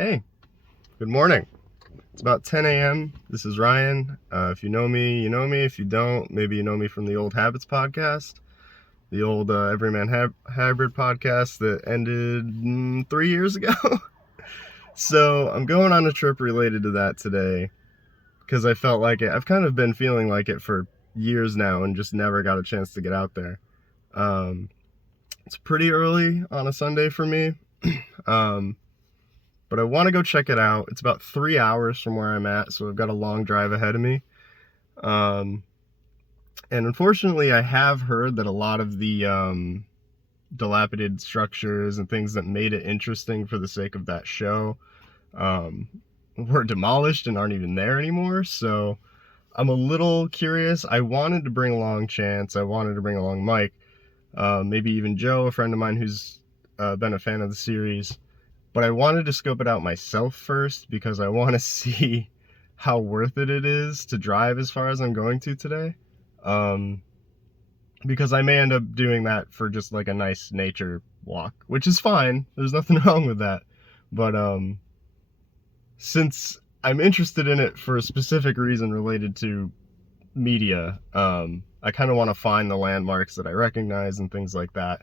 Hey, good morning. It's about 10 a.m. This is Ryan. If you know me, you know me. If you don't, maybe you know me from the old Habits podcast, the old Hybrid podcast that ended 3 years ago. So I'm going on a trip related to that today because I felt like it. I've kind of been feeling like it for years now and just never got a chance to get out there. It's pretty early on a Sunday for me. But I want to go check it out. It's about 3 hours from where I'm at, so I've got a long drive ahead of me. And unfortunately, I have heard that a lot of the dilapidated structures and things that made it interesting for the sake of that show were demolished and aren't even there anymore. So I'm a little curious. I wanted to bring along Chance. I wanted to bring along Mike. Maybe even Joe, a friend of mine who's been a fan of the series. But I wanted to scope it out myself first because I want to see how worth it is to drive as far as I'm going to today. Because I may end up doing that for just like a nice nature walk, which is fine. There's nothing wrong with that. But since I'm interested in it for a specific reason related to media, I kind of want to find the landmarks that I recognize and things like that.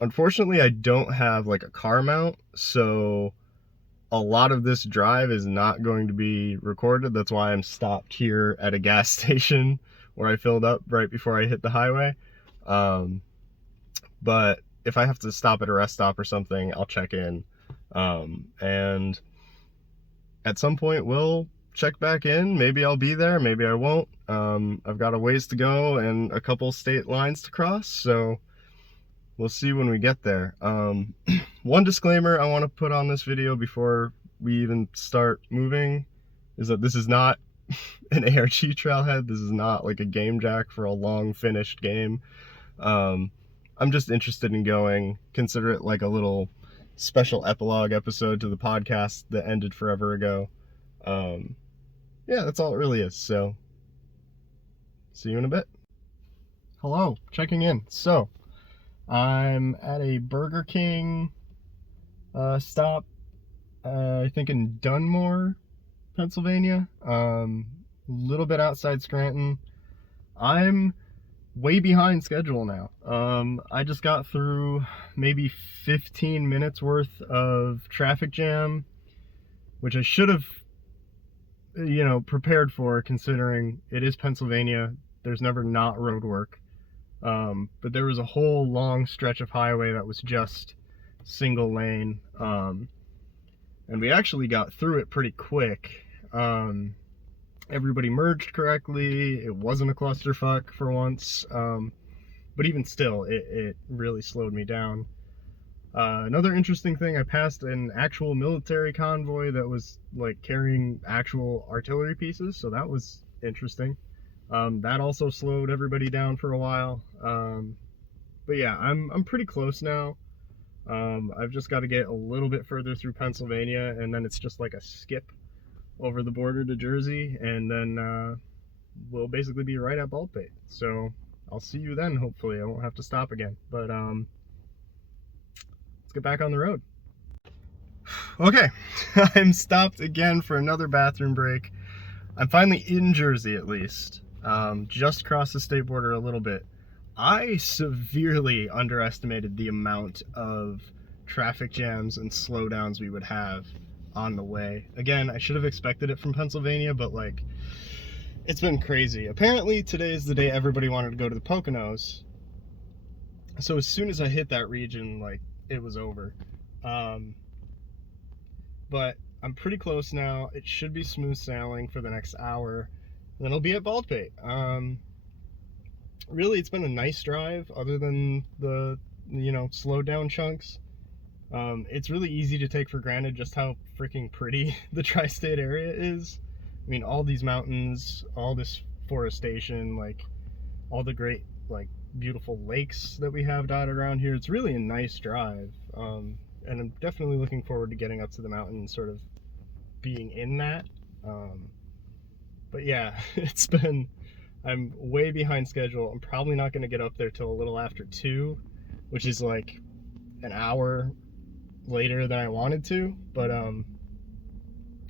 Unfortunately, I don't have like a car mount, so a lot of this drive is not going to be recorded. That's why I'm stopped here at a gas station where I filled up right before I hit the highway. But if I have to stop at a rest stop or something, I'll check in. And at some point, we'll check back in. Maybe I'll be there, maybe I won't. I've got a ways to go and a couple state lines to cross, so we'll see when we get there. One disclaimer I want to put on this video before we even start moving is that this is not an ARG trailhead. This is not like a game jack for a long finished game. I'm just interested in going. Consider it like a little special epilogue episode to the podcast that ended forever ago. Yeah, that's all it really is. So, see you in a bit. Hello, checking in. So, I'm at a Burger King stop, I think in Dunmore, Pennsylvania, a little bit outside Scranton. I'm way behind schedule now. I just got through maybe 15 minutes worth of traffic jam, which I should have, prepared for, considering it is Pennsylvania. There's never not road work. But there was a whole long stretch of highway that was just single lane, and we actually got through it pretty quick. Everybody merged correctly. It wasn't a clusterfuck for once, but even still, it really slowed me down. Another interesting thing, I passed an actual military convoy that was like carrying actual artillery pieces, so that was interesting. That also slowed everybody down for a while. But yeah, I'm pretty close now. I've just got to get a little bit further through Pennsylvania, and then it's just like a skip over the border to Jersey, and then we'll basically be right at Baldpate. So I'll see you then, hopefully. I won't have to stop again. But let's get back on the road. Okay, I'm stopped again for another bathroom break. I'm finally in Jersey, at least. Just crossed the state border a little bit. I severely underestimated the amount of traffic jams and slowdowns we would have on the way. Again, I should have expected it from Pennsylvania, but like, it's been crazy. Apparently today is the day everybody wanted to go to the Poconos. So as soon as I hit that region, like, it was over. But I'm pretty close now. It should be smooth sailing for the next hour. Then I'll be at Baldpate. Really, it's been a nice drive, other than the, slowed down chunks. It's really easy to take for granted just how freaking pretty the tri-state area is. I mean, all these mountains, all this forestation, like, all the great, like, beautiful lakes that we have dotted around here. It's really a nice drive. And I'm definitely looking forward to getting up to the mountain and sort of being in that. But yeah, I'm way behind schedule. I'm probably not going to get up there till a little after 2, which is like an hour later than I wanted to, but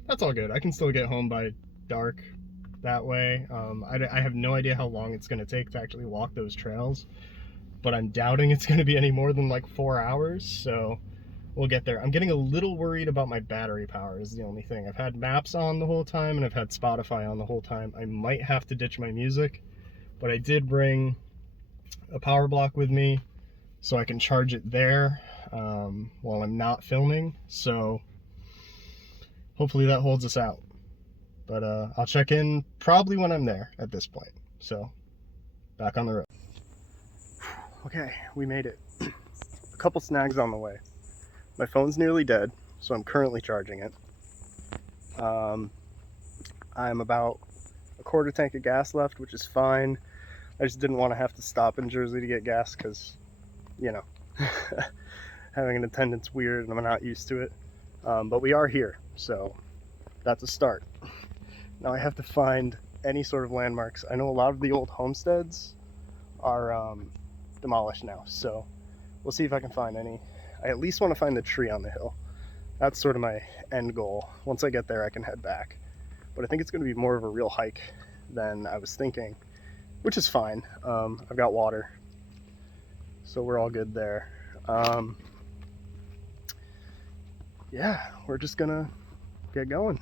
that's all good. I can still get home by dark that way. I have no idea how long it's going to take to actually walk those trails, but I'm doubting it's going to be any more than like 4 hours, so we'll get there. I'm getting a little worried about my battery power is the only thing. I've had maps on the whole time and I've had Spotify on the whole time. I might have to ditch my music, but I did bring a power block with me so I can charge it there while I'm not filming, so hopefully that holds us out. But I'll check in probably when I'm there at this point. So back on the road. Okay, we made it. A couple snags on the way. My phone's nearly dead, so I'm currently charging it. I'm about a quarter tank of gas left, which is fine. I just didn't want to have to stop in Jersey to get gas because, you know, having an attendant's weird and I'm not used to it. But we are here, so that's a start. Now I have to find any sort of landmarks. I know a lot of the old homesteads are demolished now, so we'll see if I can find any. I at least want to find the tree on the hill. That's sort of my end goal. Once I get there, I can head back. But I think it's going to be more of a real hike than I was thinking, which is fine. I've got water, so we're all good there. Yeah, we're just gonna get going.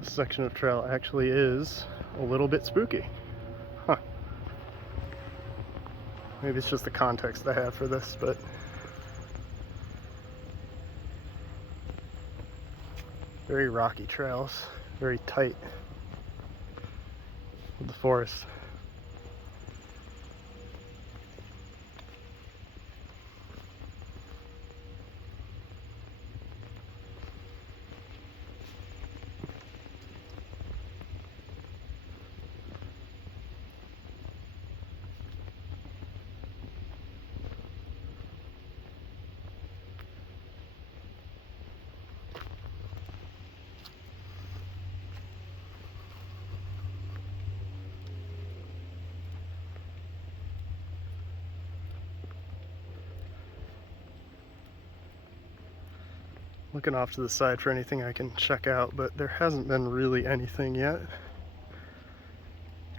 This section of trail actually is a little bit spooky. Huh. Maybe it's just the context I have for this, but very rocky trails, very tight with the forest. Looking off to the side for anything I can check out, but there hasn't been really anything yet.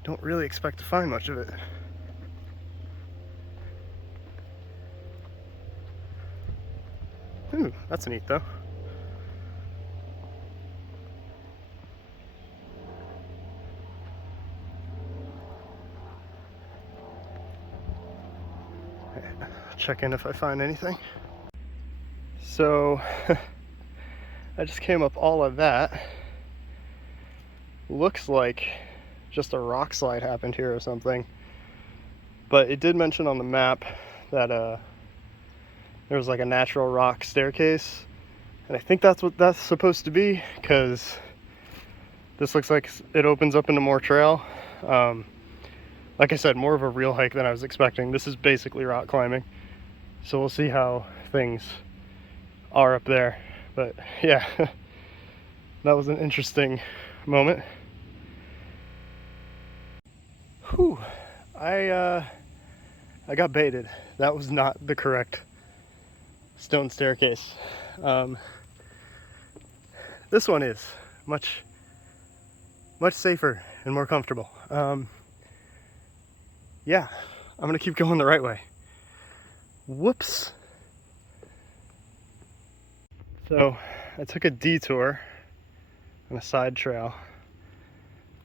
Don't really expect to find much of it. Ooh, that's neat though. Check in if I find anything. So I just came up all of that. Looks like just a rock slide happened here or something. But it did mention on the map that there was like a natural rock staircase. And I think that's what that's supposed to be, because this looks like it opens up into more trail. Like I said, more of a real hike than I was expecting. This is basically rock climbing. So we'll see how things are up there. But yeah, that was an interesting moment. Whew, I got baited. That was not the correct stone staircase. This one is much safer and more comfortable. Yeah, I'm gonna keep going the right way. Whoops. So I took a detour on a side trail,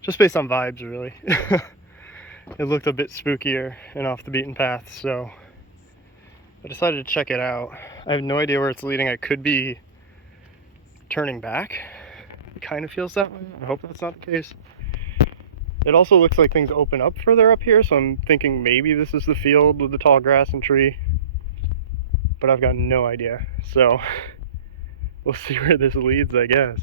just based on vibes really. It looked a bit spookier and off the beaten path, so I decided to check it out. I have no idea where it's leading. I could be turning back. It kind of feels that way. I hope that's not the case. It also looks like things open up further up here, so I'm thinking maybe this is the field with the tall grass and tree. but I've got no idea. So we'll see where this leads, I guess.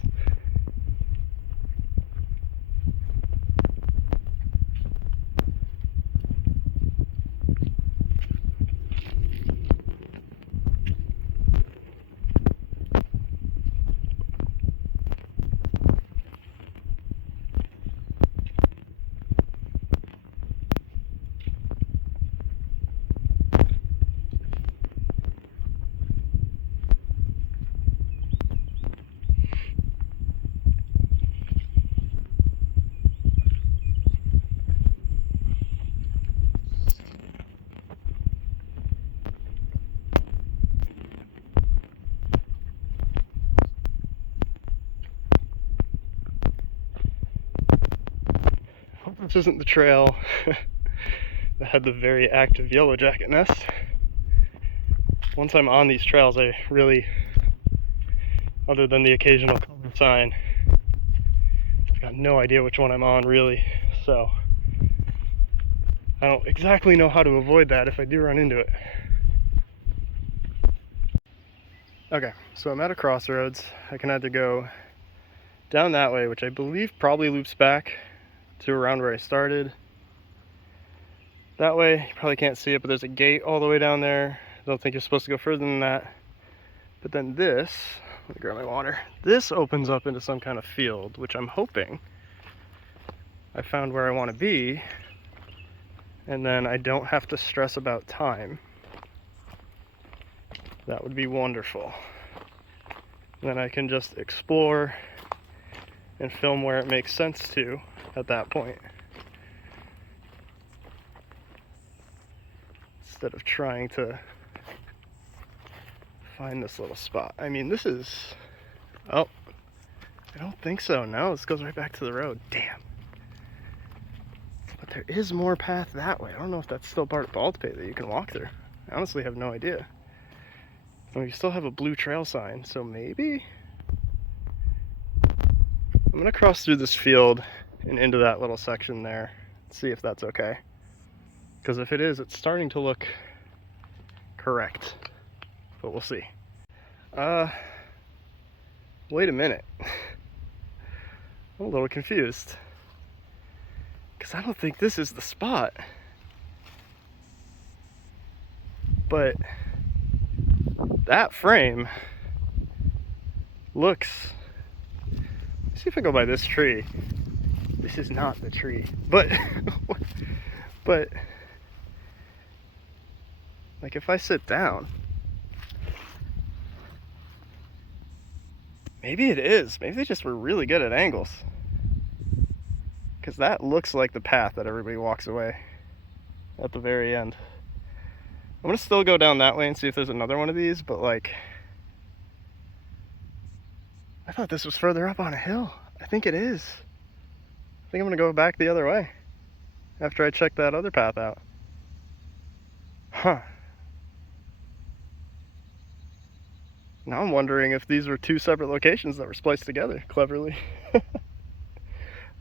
This isn't the trail that had the very active yellow jacket nest. Once I'm on these trails, I really, other than the occasional color sign, I've got no idea which one I'm on really. So I don't exactly know how to avoid that if I do run into it. Okay, so I'm at a crossroads. I can either go down that way, which I believe probably loops back to around where I started. That way, you probably can't see it, but there's a gate all the way down there. I don't think you're supposed to go further than that. But then this, let me grab my water. This opens up into some kind of field, which I'm hoping I found where I want to be, and then I don't have to stress about time. That would be wonderful. Then I can just explore and film where it makes sense to at that point, instead of trying to find this little spot. I mean, this is, oh, I don't think so. No, this goes right back to the road. Damn. But there is more path that way. I don't know if that's still part of Baldpate that you can walk through. I honestly have no idea. Oh, you still have a blue trail sign, so maybe? I'm gonna cross through this field and into that little section there, see if that's okay. Because if it is, it's starting to look correct, but we'll see. Wait a minute. I'm a little confused, because I don't think this is the spot. But that frame looks, let's see if I go by this tree. This is not the tree, but like if I sit down, maybe it is. Maybe they just were really good at angles, because that looks like the path that everybody walks away at the very end. I'm gonna still go down that way and see if there's another one of these, but like, I thought this was further up on a hill. I think it is. I think I'm gonna go back the other way after I check that other path out. Huh. Now I'm wondering if these were two separate locations that were spliced together cleverly. I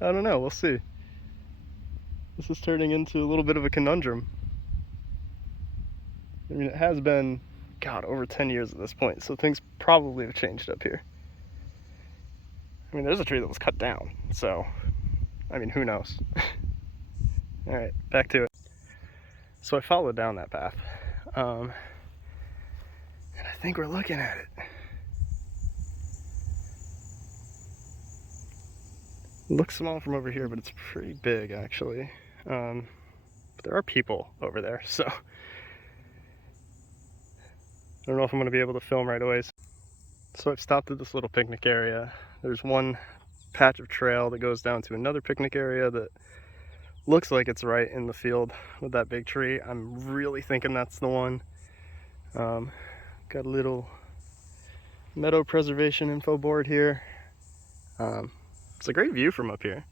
don't know, we'll see. This is turning into a little bit of a conundrum. I mean, it has been, God, over 10 years at this point, so things probably have changed up here. I mean, there's a tree that was cut down, so, I mean, who knows? Alright, back to it. So I followed down that path, and I think we're looking at it. It looks small from over here, but it's pretty big, actually. But there are people over there, so I don't know if I'm going to be able to film right away. So I've stopped at this little picnic area. There's one patch of trail that goes down to another picnic area that looks like it's right in the field with that big tree. I'm really thinking that's the one. Got a little meadow preservation info board here. It's a great view from up here.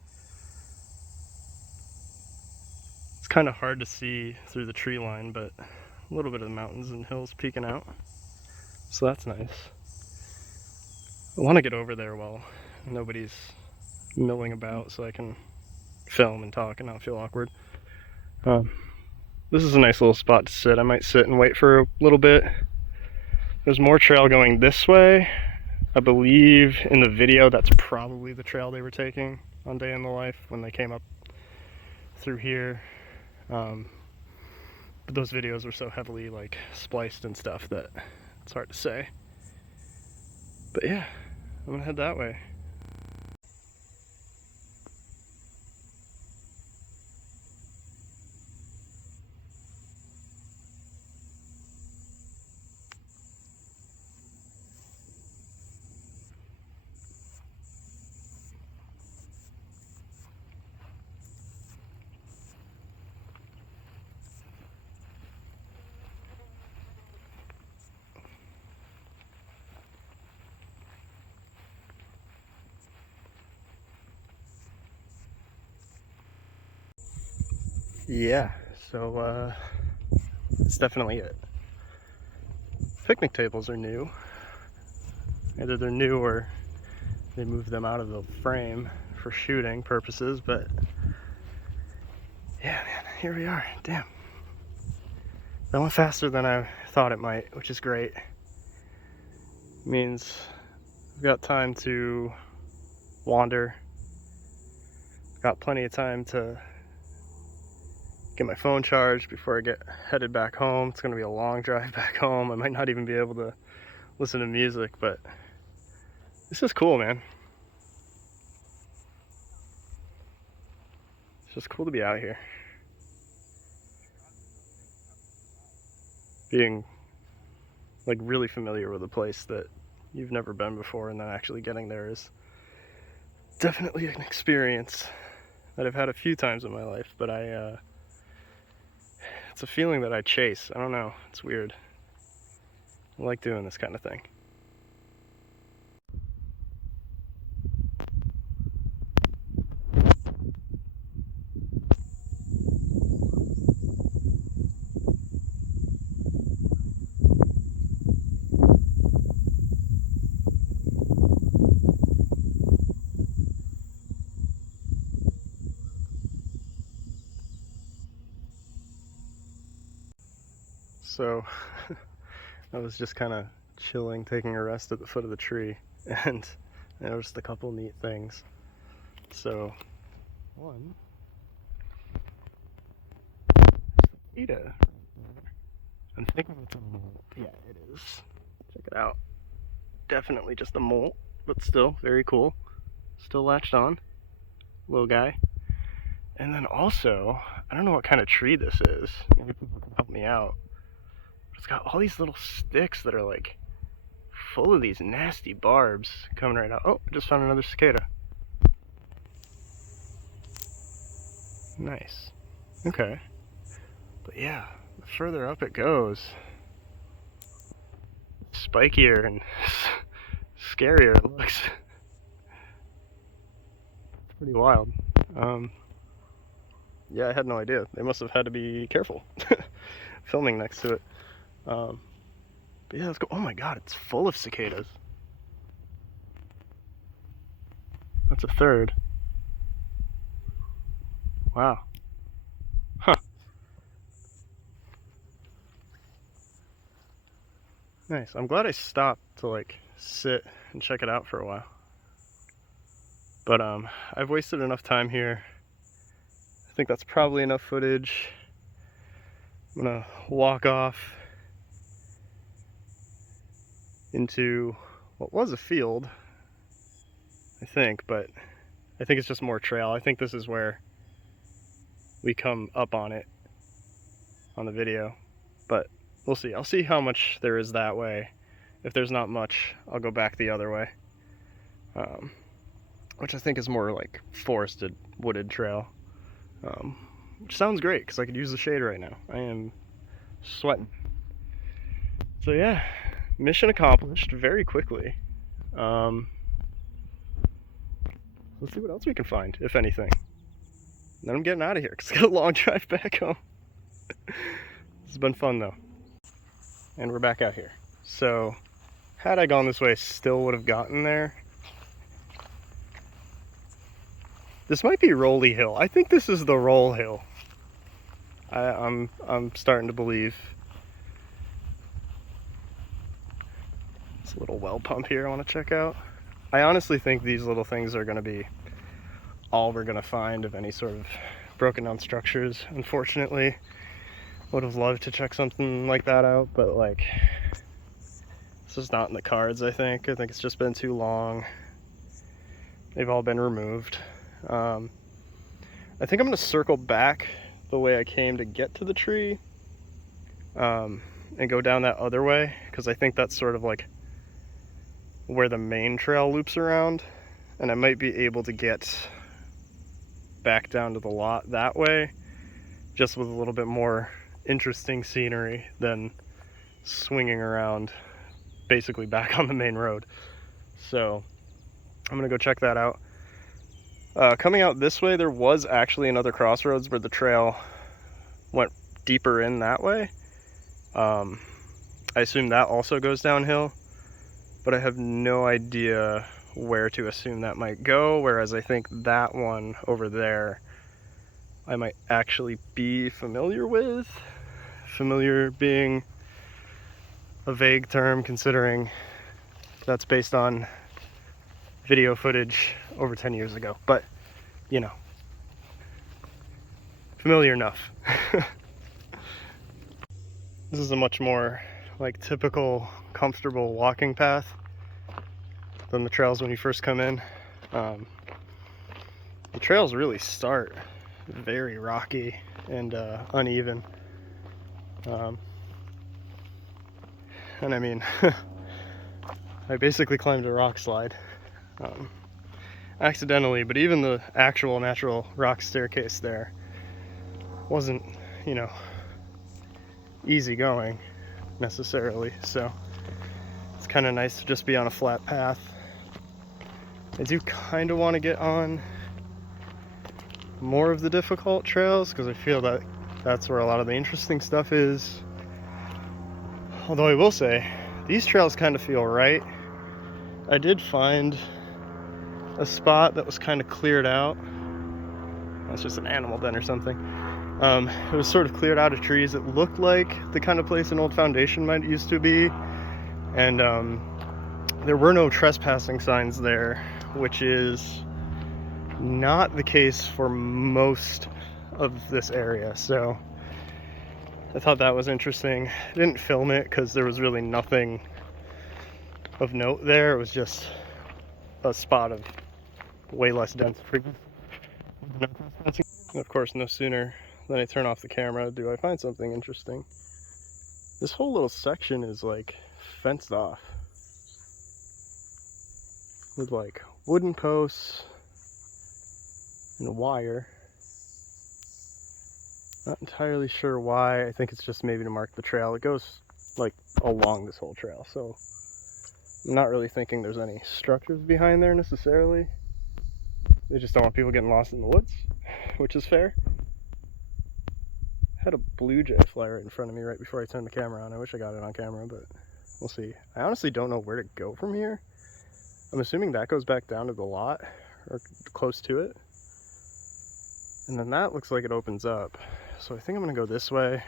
It's kind of hard to see through the tree line, but a little bit of the mountains and hills peeking out, so that's nice. I want to get over there while nobody's milling about so I can film and talk and not feel awkward. This is a nice little spot to sit. I might sit and wait for a little bit, There's more trail going this way. I believe in the video that's probably the trail they were taking on Day in the Life when they came up through here. But those videos were so heavily like spliced and stuff that it's hard to say. But yeah, I'm gonna head that way. Yeah, so it's definitely it. Picnic tables are new. Either they're new or they moved them out of the frame for shooting purposes, but yeah, man, here we are. Damn. That went faster than I thought it might, which is great. Means I've got time to wander. Got plenty of time to get my phone charged before I get headed back home. It's gonna be a long drive back home. I might not even be able to listen to music, but this is cool, man. It's just cool to be out here. Being like really familiar with a place that you've never been before, and then actually getting there is definitely an experience that I've had a few times in my life, but it's a feeling that I chase. I don't know, it's weird. I like doing this kind of thing. So I was just kind of chilling, taking a rest at the foot of the tree, and I noticed a couple neat things. So, one, Ida. I'm thinking it's a mole. Yeah, it is. Check it out. Definitely just a mole, but still very cool. Still latched on, little guy. And then also, I don't know what kind of tree this is. Maybe people can help me out. It's got all these little sticks that are like full of these nasty barbs coming right out. Oh, I just found another cicada. Nice. Okay. But yeah, the further up it goes, spikier and scarier it looks. It's pretty wild. Yeah, I had no idea. They must have had to be careful filming next to it. But yeah, let's go. Oh my god, it's full of cicadas. That's a third. Wow. Huh. Nice. I'm glad I stopped to like sit and check it out for a while. But I've wasted enough time here. I think that's probably enough footage. I'm gonna walk off into what was a field, I think, but I think it's just more trail. I think this is where we come up on it on the video, but we'll see. I'll see how much there is that way. If there's not much, I'll go back the other way, which I think is more like forested, wooded trail, which sounds great because I could use the shade right now. I am sweating. So yeah, mission accomplished very quickly. Let's see what else we can find, if anything. Then I'm getting out of here because I got a long drive back home. This has been fun though. And we're back out here. So, had I gone this way, I still would have gotten there. This might be Rolly Hill. I think this is the Roll Hill. I'm starting to believe. This little well pump here I want to check out. I honestly think these little things are going to be all we're going to find of any sort of broken down structures. Unfortunately, would have loved to check something like that out, but like, it's just not in the cards. I think it's just been too long. They've all been removed. I think I'm going to circle back the way I came to get to the tree, and go down that other way, because I think that's sort of like where the main trail loops around, and I might be able to get back down to the lot that way, just with a little bit more interesting scenery than swinging around basically back on the main road. So I'm gonna go check that out. Coming out this way, there was actually another crossroads where the trail went deeper in that way. I assume that also goes downhill, but I have no idea where to assume that might go, whereas I think that one over there I might actually be familiar with. Familiar being a vague term, considering that's based on video footage over 10 years ago, but you know, familiar enough. This is a much more like typical comfortable walking path than the trails when you first come in. The trails really start very rocky and uneven, and I mean I basically climbed a rock slide accidentally, but even the actual natural rock staircase there wasn't, you know, easy going necessarily, so it's kind of nice to just be on a flat path. I do kind of want to get on more of the difficult trails because I feel that that's where a lot of the interesting stuff is. Although I will say, these trails kind of feel right. I did find a spot that was kind of cleared out. That's just an animal den or something. It was sort of cleared out of trees. It looked like the kind of place an old foundation might used to be, and there were no trespassing signs there, which is not the case for most of this area, so I thought that was interesting. I didn't film it because there was really nothing of note there. It was just a spot of way less dense trees. Of course, no sooner than I turn off the camera do I find something interesting. This whole little section is like fenced off with like wooden posts and a wire. Not entirely sure why. I think it's just maybe to mark the trail. It goes like along this whole trail, so I'm not really thinking there's any structures behind there necessarily. They just don't want people getting lost in the woods, which is fair. I had a blue jay fly right in front of me right before I turned the camera on. I wish I got it on camera, but we'll see. I honestly don't know where to go from here. I'm assuming that goes back down to the lot, or close to it. And then that looks like it opens up. So I think I'm gonna go this way.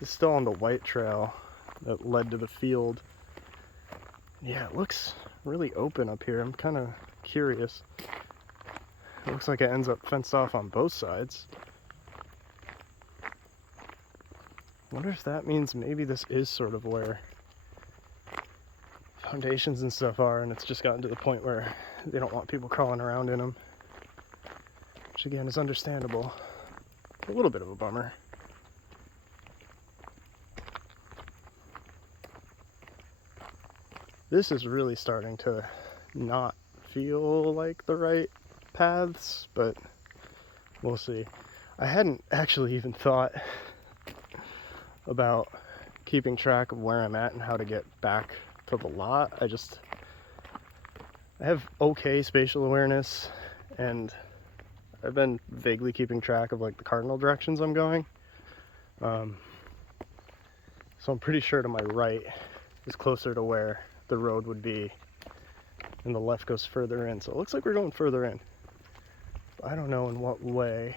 It's still on the white trail that led to the field. Yeah, it looks really open up here. I'm kind of curious. It looks like it ends up fenced off on both sides. Wonder if that means maybe this is sort of where foundations and stuff are, and it's just gotten to the point where they don't want people crawling around in them. Which again is understandable. A little bit of a bummer. This is really starting to not feel like the right paths, but we'll see. I hadn't actually even thought about keeping track of where I'm at and how to get back to the lot. I have okay spatial awareness, and I've been vaguely keeping track of like the cardinal directions I'm going. So I'm pretty sure to my right is closer to where the road would be, and the left goes further in. So it looks like we're going further in. I don't know in what way.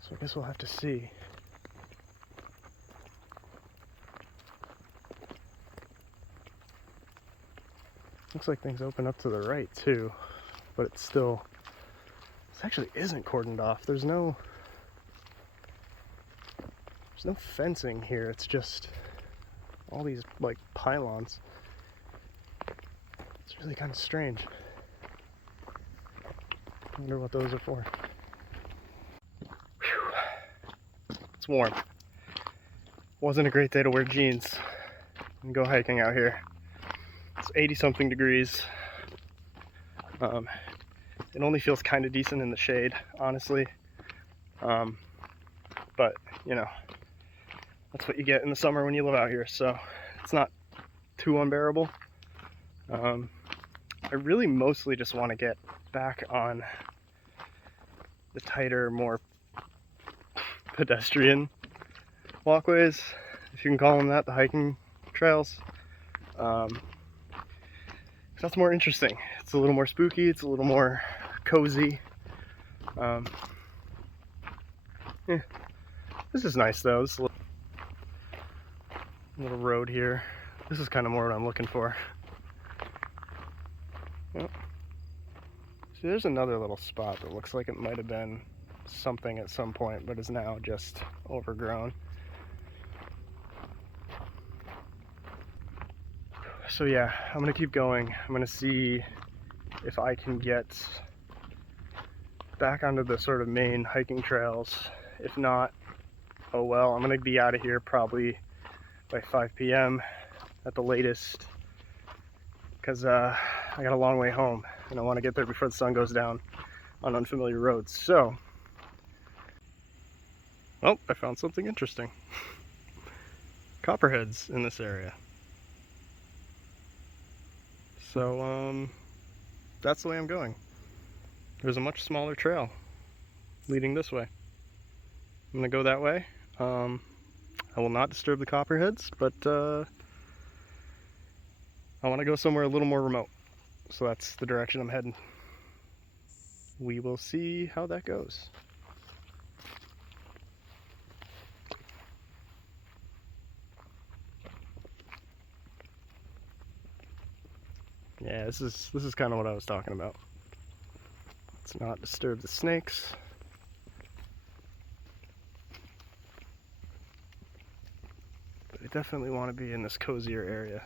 So I guess we'll have to see. Looks like things open up to the right too, but it's still, this actually isn't cordoned off. There's no fencing here. It's just all these like pylons. It's really kind of strange. I wonder what those are for. Whew. It's warm. Wasn't a great day to wear jeans and go hiking out here. It's 80-something degrees. It only feels kind of decent in the shade, honestly. But, you know, that's what you get in the summer when you live out here, so it's not too unbearable. I really mostly just want to get back on the tighter, more pedestrian walkways, if you can call them that, the hiking trails. That's more interesting. It's a little more spooky, it's a little more cozy. Yeah. This is nice though, this little road here. This is kind of more what I'm looking for. Yep. See, there's another little spot that looks like it might have been something at some point, but is now just overgrown. So yeah, I'm gonna keep going. I'm gonna see if I can get back onto the sort of main hiking trails. If not, oh well, I'm gonna be out of here probably by 5 p.m. at the latest, because I got a long way home and I want to get there before the sun goes down on unfamiliar roads. So, oh, I found something interesting. Copperheads in this area. So, that's the way I'm going. There's a much smaller trail leading this way. I'm gonna go that way. I will not disturb the copperheads, but I want to go somewhere a little more remote. So that's the direction I'm heading. We will see how that goes. Yeah, this is kind of what I was talking about. Let's not disturb the snakes. But I definitely want to be in this cozier area.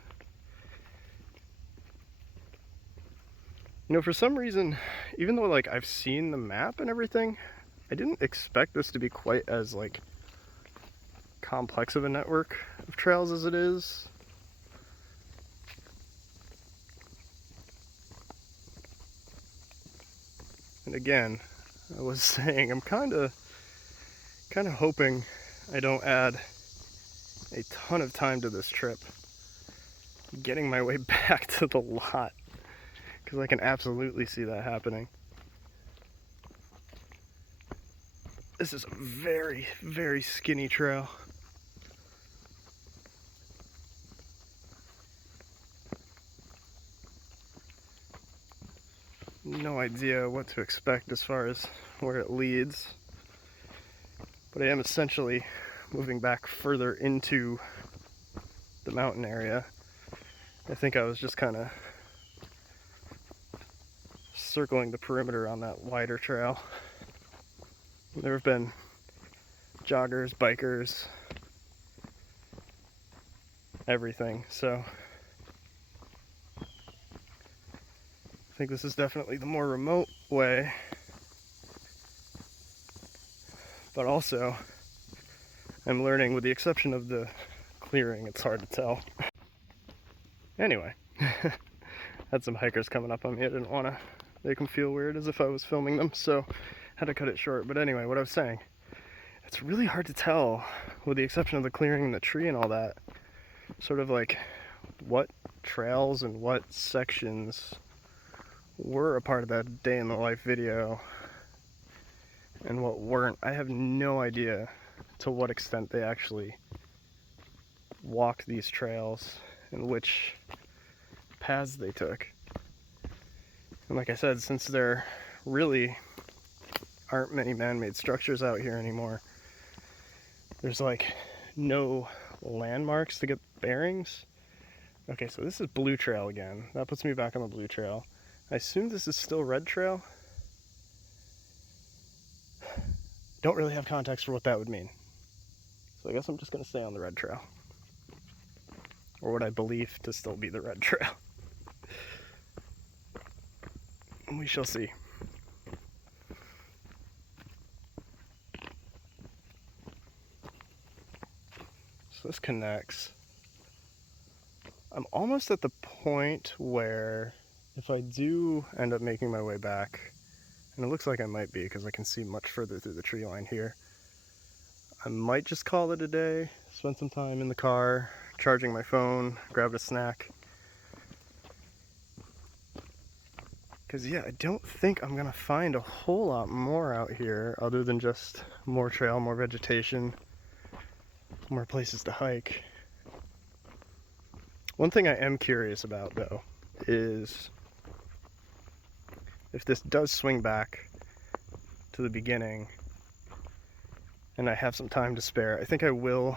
You know, for some reason, even though like I've seen the map and everything, I didn't expect this to be quite as like complex of a network of trails as it is. And again, I was saying I'm kind of hoping I don't add a ton of time to this trip getting my way back to the lot, because I can absolutely see that happening. This is a very, very skinny trail. No idea what to expect as far as where it leads, but I am essentially moving back further into the mountain area. I think I was just kind of circling the perimeter on that wider trail. There have been joggers, bikers, everything, so I think this is definitely the more remote way, but also I'm learning, with the exception of the clearing, it's hard to tell. Anyway, had some hikers coming up on me. I didn't want to make them feel weird as if I was filming them, so had to cut it short. But anyway, what I was saying, it's really hard to tell, with the exception of the clearing and the tree and all that, sort of like what trails and what sections were a part of that day in the life video and what weren't. I have no idea to what extent they actually walked these trails and which paths they took. And like I said, since there really aren't many man-made structures out here anymore, there's like no landmarks to get bearings. Okay, so this is blue trail again. That puts me back on the blue trail. I assume this is still red trail. Don't really have context for what that would mean. So I guess I'm just gonna stay on the red trail. Or what I believe to still be the red trail. We shall see. So this connects. I'm almost at the point where if I do end up making my way back, and it looks like I might be because I can see much further through the tree line here, I might just call it a day, spend some time in the car, charging my phone, grab a snack. Because yeah, I don't think I'm gonna find a whole lot more out here other than just more trail, more vegetation, more places to hike. One thing I am curious about though is if this does swing back to the beginning and I have some time to spare, I think I will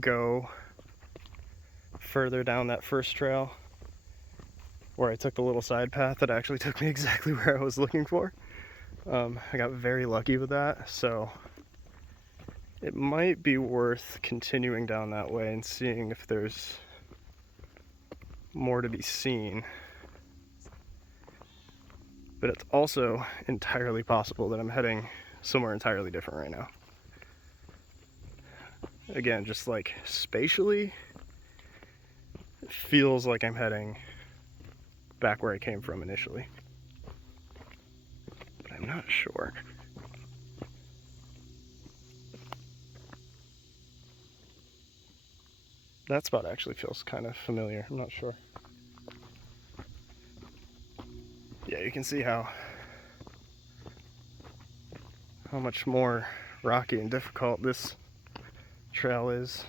go further down that first trail where I took the little side path that actually took me exactly where I was looking for. I got very lucky with that, so it might be worth continuing down that way and seeing if there's more to be seen. But it's also entirely possible that I'm heading somewhere entirely different right now. Again, just like spatially, it feels like I'm heading back where I came from initially. But I'm not sure. That spot actually feels kind of familiar, I'm not sure. Yeah, you can see how much more rocky and difficult this trail is.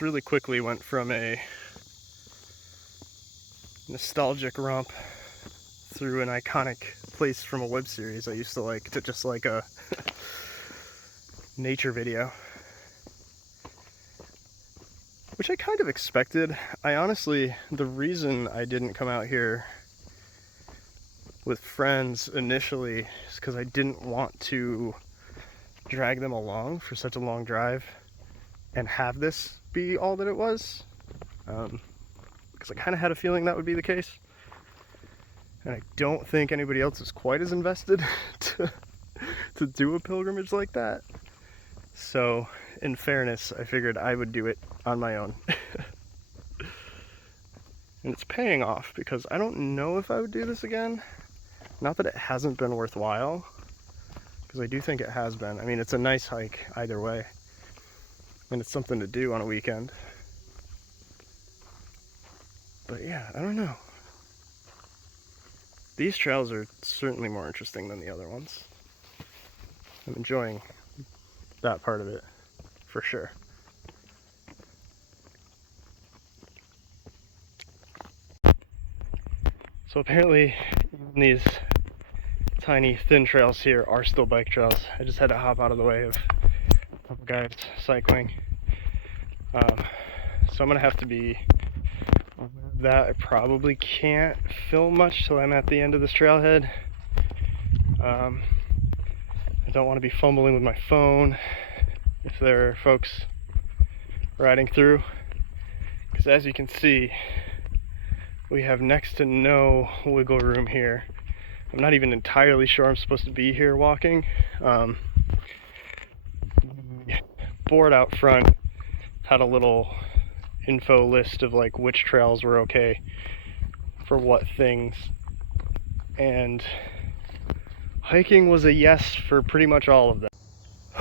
Really quickly went from a nostalgic romp through an iconic place from a web series I used to like to just like a nature video, which I kind of expected. I honestly, the reason I didn't come out here with friends initially is because I didn't want to drag them along for such a long drive and have this be all that it was, because I kind of had a feeling that would be the case, and I don't think anybody else is quite as invested to do a pilgrimage like that. So in fairness, I figured I would do it on my own. And it's paying off because I don't know if I would do this again. Not that it hasn't been worthwhile, because I do think it has been. I mean, it's a nice hike either way, and it's something to do on a weekend. But yeah, I don't know. These trails are certainly more interesting than the other ones. I'm enjoying that part of it, for sure. So apparently these tiny thin trails here are still bike trails. I just had to hop out of the way of a couple guys cycling. So I'm gonna have to be that. I probably can't film much till I'm at the end of this trailhead. I don't want to be fumbling with my phone if there are folks riding through, because as you can see, we have next to no wiggle room here. I'm not even entirely sure I'm supposed to be here walking. Board out front had a little info list of like which trails were okay for what things, and hiking was a yes for pretty much all of them.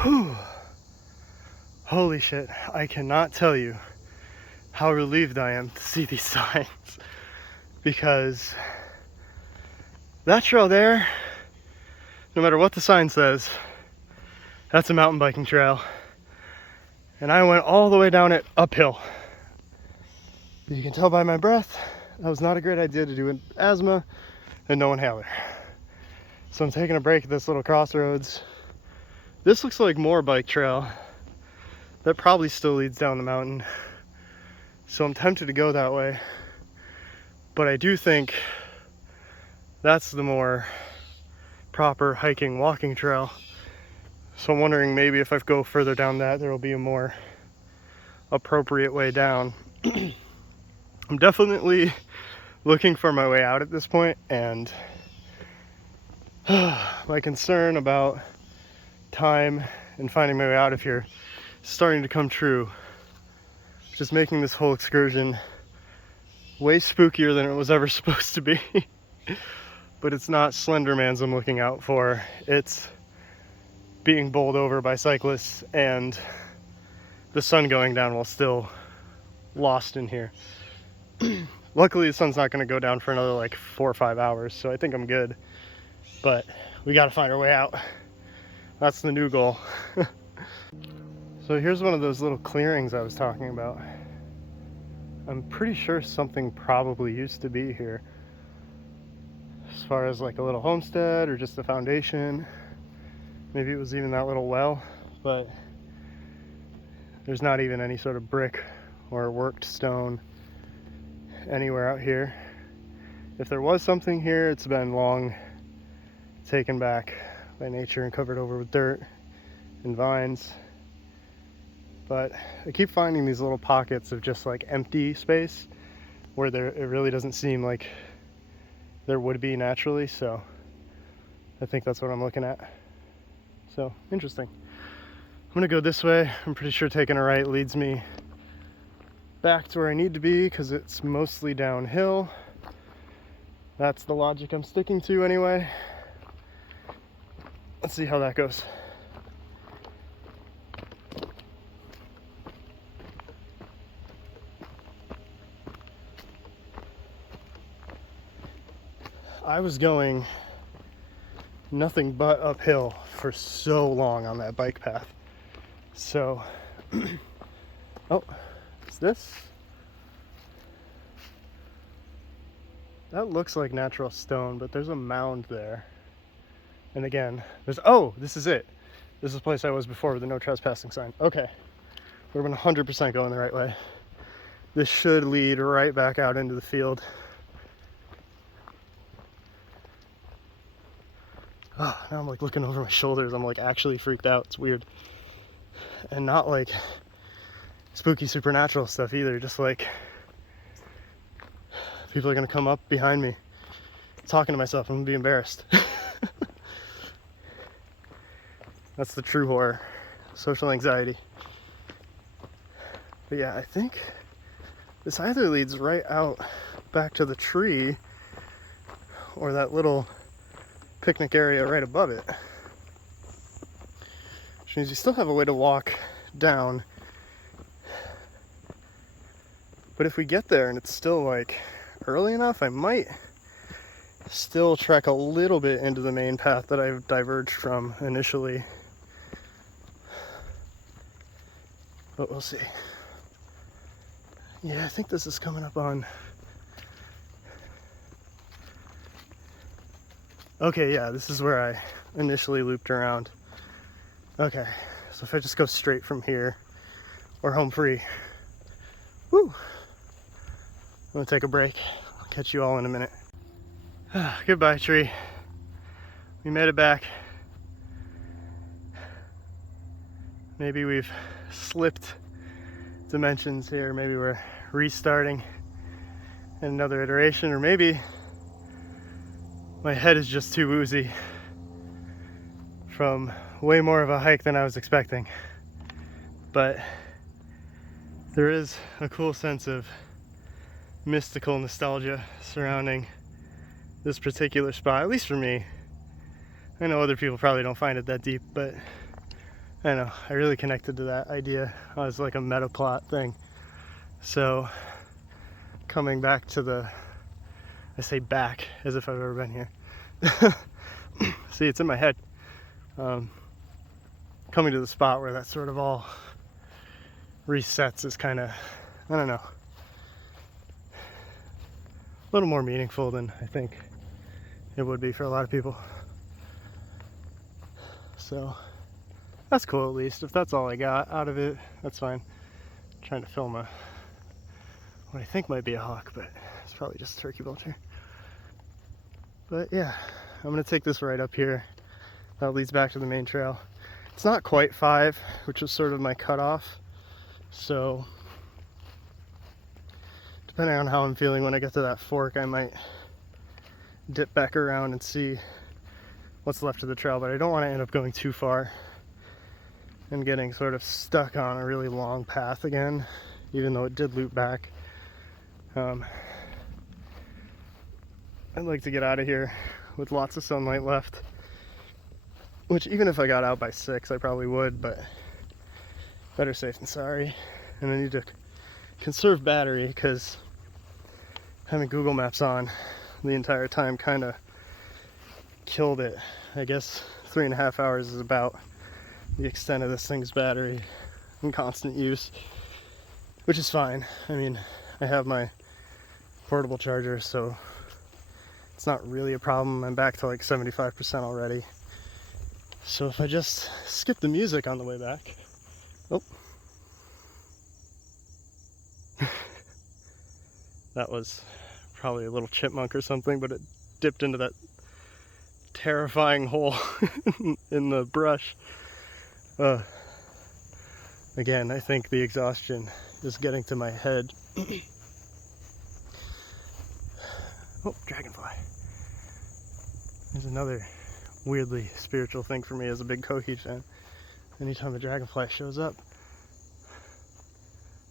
Whew. Holy shit, I cannot tell you how relieved I am to see these signs. because that trail there, no matter what the sign says, that's a mountain biking trail. And I went all the way down it uphill. You can tell by my breath, that was not a great idea to do in asthma and no inhaler. So I'm taking a break at this little crossroads. This looks like more bike trail. That probably still leads down the mountain. So I'm tempted to go that way. But I do think that's the more proper hiking, walking trail. So I'm wondering maybe if I go further down that, there will be a more appropriate way down. I'm definitely looking for my way out at this point, and my concern about time and finding my way out if you're starting to come true. Just making this whole excursion way spookier than it was ever supposed to be. But it's not Slendermans I'm looking out for. It's being bowled over by cyclists and the sun going down while still lost in here. Luckily the sun's not going to go down for another like 4 or 5 hours, so I think I'm good. But we got to find our way out. That's the new goal. So here's one of those little clearings I was talking about. I'm pretty sure something probably used to be here, as far as like a little homestead or just a foundation. Maybe it was even that little well, but there's not even any sort of brick or worked stone anywhere out here. If there was something here, it's been long taken back by nature and covered over with dirt and vines. But I keep finding these little pockets of just like empty space where it really doesn't seem like there would be naturally, so I think that's what I'm looking at. So, interesting. I'm gonna go this way. I'm pretty sure taking a right leads me back to where I need to be because it's mostly downhill. That's the logic I'm sticking to anyway. Let's see how that goes. I was going nothing but uphill for so long on that bike path. So, oh, is this? That looks like natural stone, but there's a mound there. And again, there's, oh, this is it. This is the place I was before with the no trespassing sign. Okay, we're 100% going the right way. This should lead right back out into the field. Oh, now I'm like looking over my shoulders. I'm like actually freaked out. It's weird. And not like spooky supernatural stuff either. Just like people are gonna come up behind me talking to myself. I'm gonna be embarrassed. That's the true horror. Social anxiety. But yeah, I think this either leads right out back to the tree or that little picnic area right above it, which means you still have a way to walk down. But if we get there and it's still like early enough, I might still trek a little bit into the main path that I've diverged from initially, but we'll see. Yeah, I think this is coming up on, okay, yeah, this is where I initially looped around. Okay, so if I just go straight from here, we're home free. Woo! I'm gonna take a break. I'll catch you all in a minute. Goodbye, tree. We made it back. Maybe we've slipped dimensions here. Maybe we're restarting in another iteration, or maybe my head is just too woozy from way more of a hike than I was expecting. But there is a cool sense of mystical nostalgia surrounding this particular spot, at least for me. I know other people probably don't find it that deep, but I know, I really connected to that idea as like a meta plot thing. So coming back to the I say back as if I've ever been here. See, it's in my head. Coming to the spot where that sort of all resets is kind of, I don't know, a little more meaningful than I think it would be for a lot of people. So that's cool. At least if that's all I got out of it, that's fine. I'm trying to film what I think might be a hawk, but it's probably just a turkey vulture. But yeah, I'm gonna take this right up here. That leads back to the main trail. It's not quite 5, which is sort of my cutoff. So depending on how I'm feeling when I get to that fork, I might dip back around and see what's left of the trail, but I don't want to end up going too far and getting sort of stuck on a really long path again, even though it did loop back. I'd like to get out of here with lots of sunlight left, which even if I got out by 6, I probably would, but better safe than sorry. And I need to conserve battery because having Google Maps on the entire time kind of killed it. I guess 3.5 hours is about the extent of this thing's battery in constant use, which is fine. I mean, I have my portable charger, so it's not really a problem. I'm back to like 75% already. So if I just skip the music on the way back, oh, that was probably a little chipmunk or something, but it dipped into that terrifying hole in the brush. Again, I think the exhaustion is getting to my head. Oh, dragonfly. There's another weirdly spiritual thing for me as a big Coheed fan. Anytime a dragonfly shows up,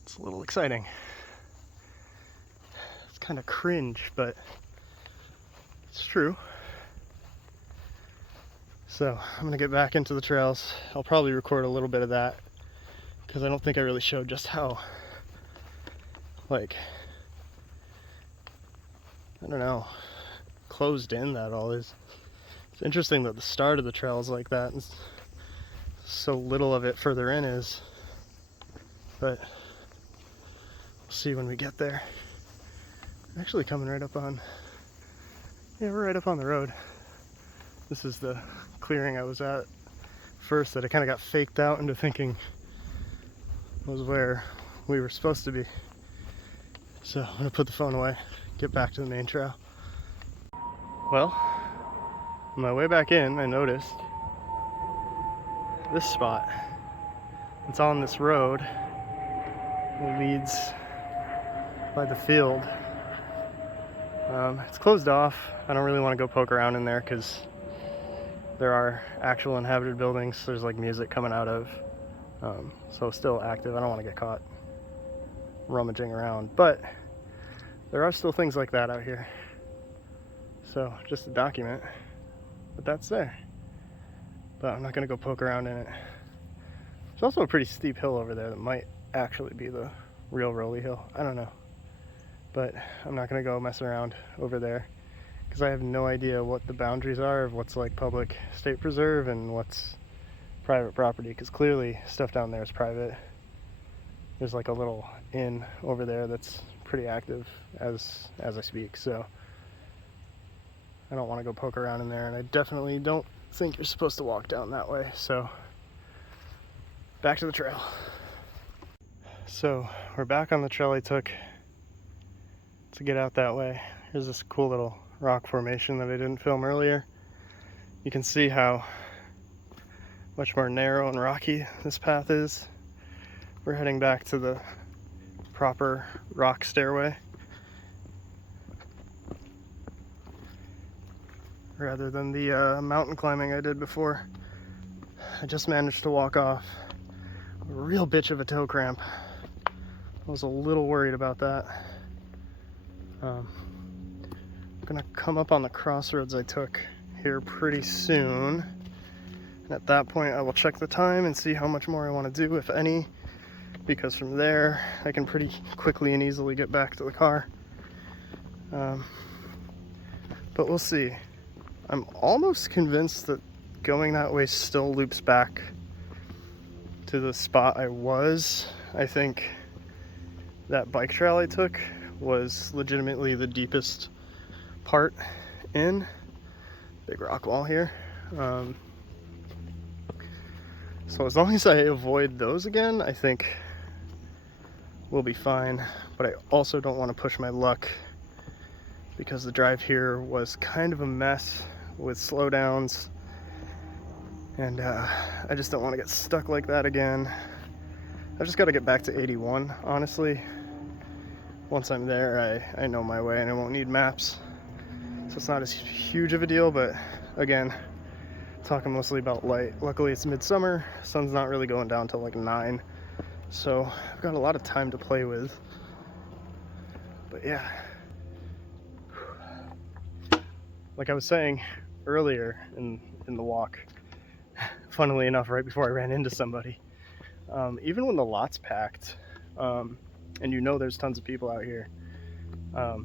it's a little exciting. It's kind of cringe, but it's true. So I'm gonna get back into the trails. I'll probably record a little bit of that because I don't think I really showed just how, like, I don't know, closed in that all is. It's interesting that the start of the trail is like that and so little of it further in is, but we'll see when we get there. We're actually coming right up on, yeah, we're right up on the road. This is the clearing I was at first that I kind of got faked out into thinking was where we were supposed to be. So I'm gonna put the phone away, get back to the main trail. Well, on my way back in, I noticed this spot. It's on this road that leads by the field. It's closed off. I don't really want to go poke around in there because there are actual inhabited buildings. There's like music coming out of, so still active. I don't want to get caught rummaging around, but there are still things like that out here. So just to document that that's there. But I'm not gonna go poke around in it. There's also a pretty steep hill over there that might actually be the real Rolly Hill. I don't know. But I'm not gonna go mess around over there because I have no idea what the boundaries are of what's like public state preserve and what's private property, because clearly stuff down there is private. There's like a little inn over there that's pretty active as I speak, so I don't want to go poke around in there, and I definitely don't think you're supposed to walk down that way. So back to the trail. So we're back on the trail I took to get out that way. Here's this cool little rock formation that I didn't film earlier. You can see how much more narrow and rocky this path is. We're heading back to the proper rock stairway rather than the mountain climbing I did before. I just managed to walk off a real bitch of a toe cramp. I was a little worried about that. I'm gonna come up on the crossroads I took here pretty soon. And at that point I will check the time and see how much more I want to do, if any, because from there I can pretty quickly and easily get back to the car. but we'll see. I'm almost convinced that going that way still loops back to the spot I was. I think that bike trail I took was legitimately the deepest part in. Big rock wall here. So as long as I avoid those again, I think we'll be fine. But I also don't want to push my luck because the drive here was kind of a mess with slowdowns, and I just don't want to get stuck like that again. I've just got to get back to 81, honestly. Once I'm there, I know my way and I won't need maps. So it's not as huge of a deal, but again, talking mostly about light. Luckily it's midsummer, sun's not really going down till like 9. So I've got a lot of time to play with. But yeah. Like I was saying earlier in the walk, funnily enough, right before I ran into somebody, even when the lot's packed, and you know there's tons of people out here, the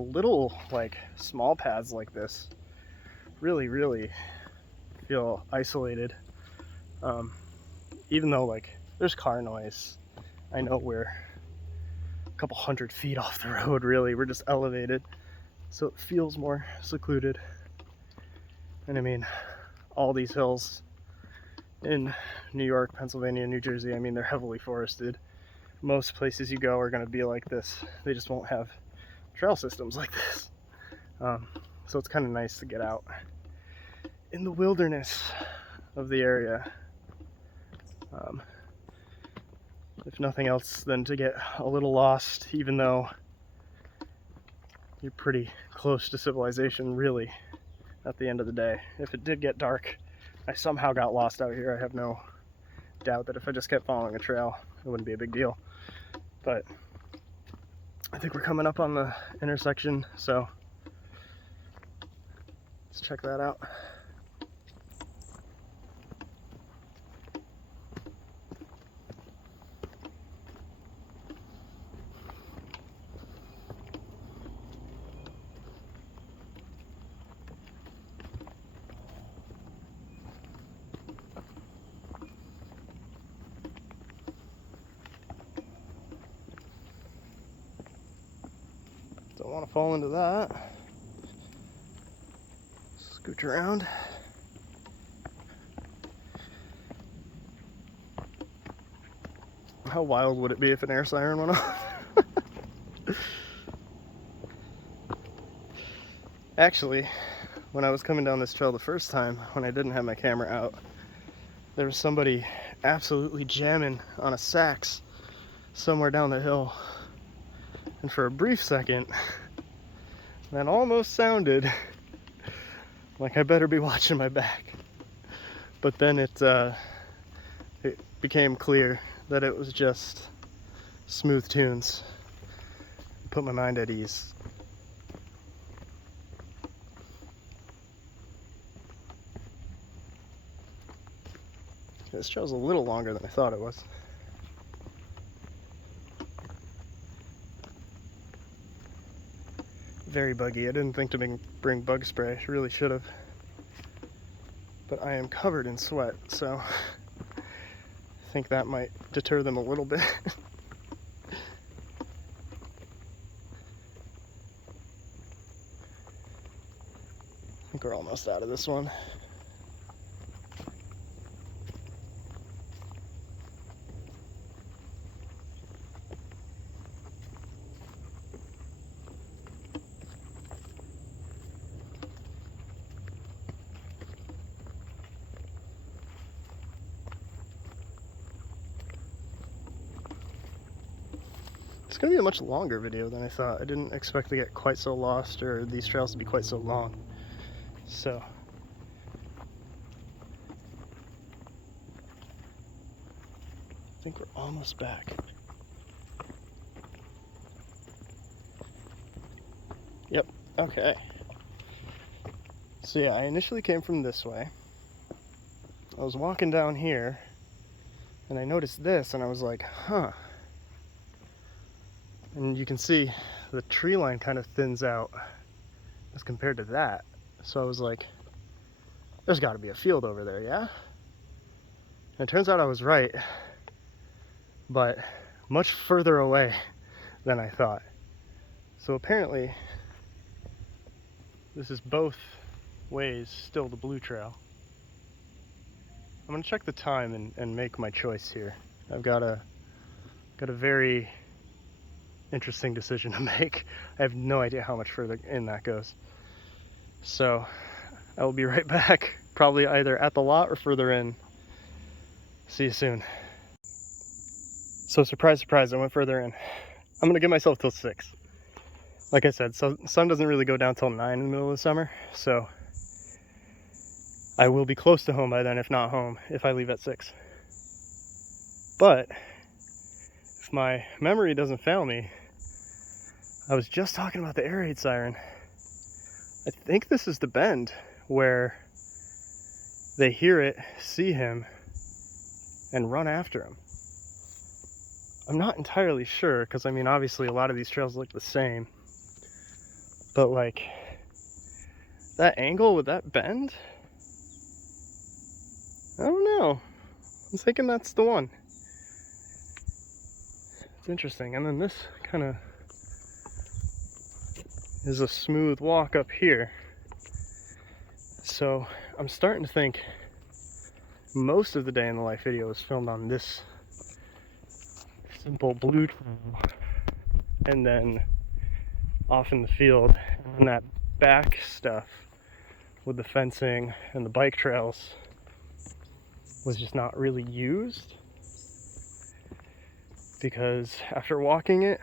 little like small paths like this really feel isolated. Even though like there's car noise, I know we're a couple 100 feet off the road, really. We're just elevated, so it feels more secluded. And I mean, all these hills in New York, Pennsylvania, New Jersey, I mean, they're heavily forested. Most places you go are going to be like this. They just won't have trail systems like this. So it's kind of nice to get out in the wilderness of the area. If nothing else, then to get a little lost, even though you're pretty close to civilization, really, at the end of the day. If it did get dark, I somehow got lost out here, I have no doubt that if I just kept following a trail, it wouldn't be a big deal. But I think we're coming up on the intersection, so let's check that out. Don't want to fall into that. Scooch around. How wild would it be if an air siren went off? Actually, when I was coming down this trail the first time, when I didn't have my camera out, there was somebody absolutely jamming on a sax somewhere down the hill. And for a brief second, that almost sounded like I better be watching my back. But then it became clear that it was just smooth tunes. Put my mind at ease. This trail's a little longer than I thought it was. Very buggy. I didn't think to bring bug spray. I really should have. But I am covered in sweat, so I think that might deter them a little bit. I think we're almost out of this one. It's going to be a much longer video than I thought. I didn't expect to get quite so lost or these trails to be quite so long. So, I think we're almost back. Yep, okay. So yeah, I initially came from this way. I was walking down here and I noticed this and I was like, huh. And you can see the tree line kind of thins out as compared to that. So I was like, there's got to be a field over there, yeah? And it turns out I was right, but much further away than I thought. So apparently, this is both ways still the blue trail. I'm gonna check the time and make my choice here. I've got a very interesting decision to make. I have no idea how much further in that goes. So I will be right back, probably either at the lot or further in. See you soon. So surprise, surprise, I went further in. I'm gonna give myself till 6. Like I said, so sun doesn't really go down till 9 in the middle of the summer, so I will be close to home by then, if not home, if I leave at 6. But if my memory doesn't fail me, I was just talking about the air raid siren. I think this is the bend where they hear it, see him, and run after him. I'm not entirely sure, because I mean, obviously a lot of these trails look the same. But like, that angle with that bend? I don't know. I'm thinking that's the one. It's interesting. And then this kind of is a smooth walk up here. So I'm starting to think most of the day in the life video is filmed on this simple blue trail, and then off in the field, and that back stuff with the fencing and the bike trails was just not really used, because after walking it,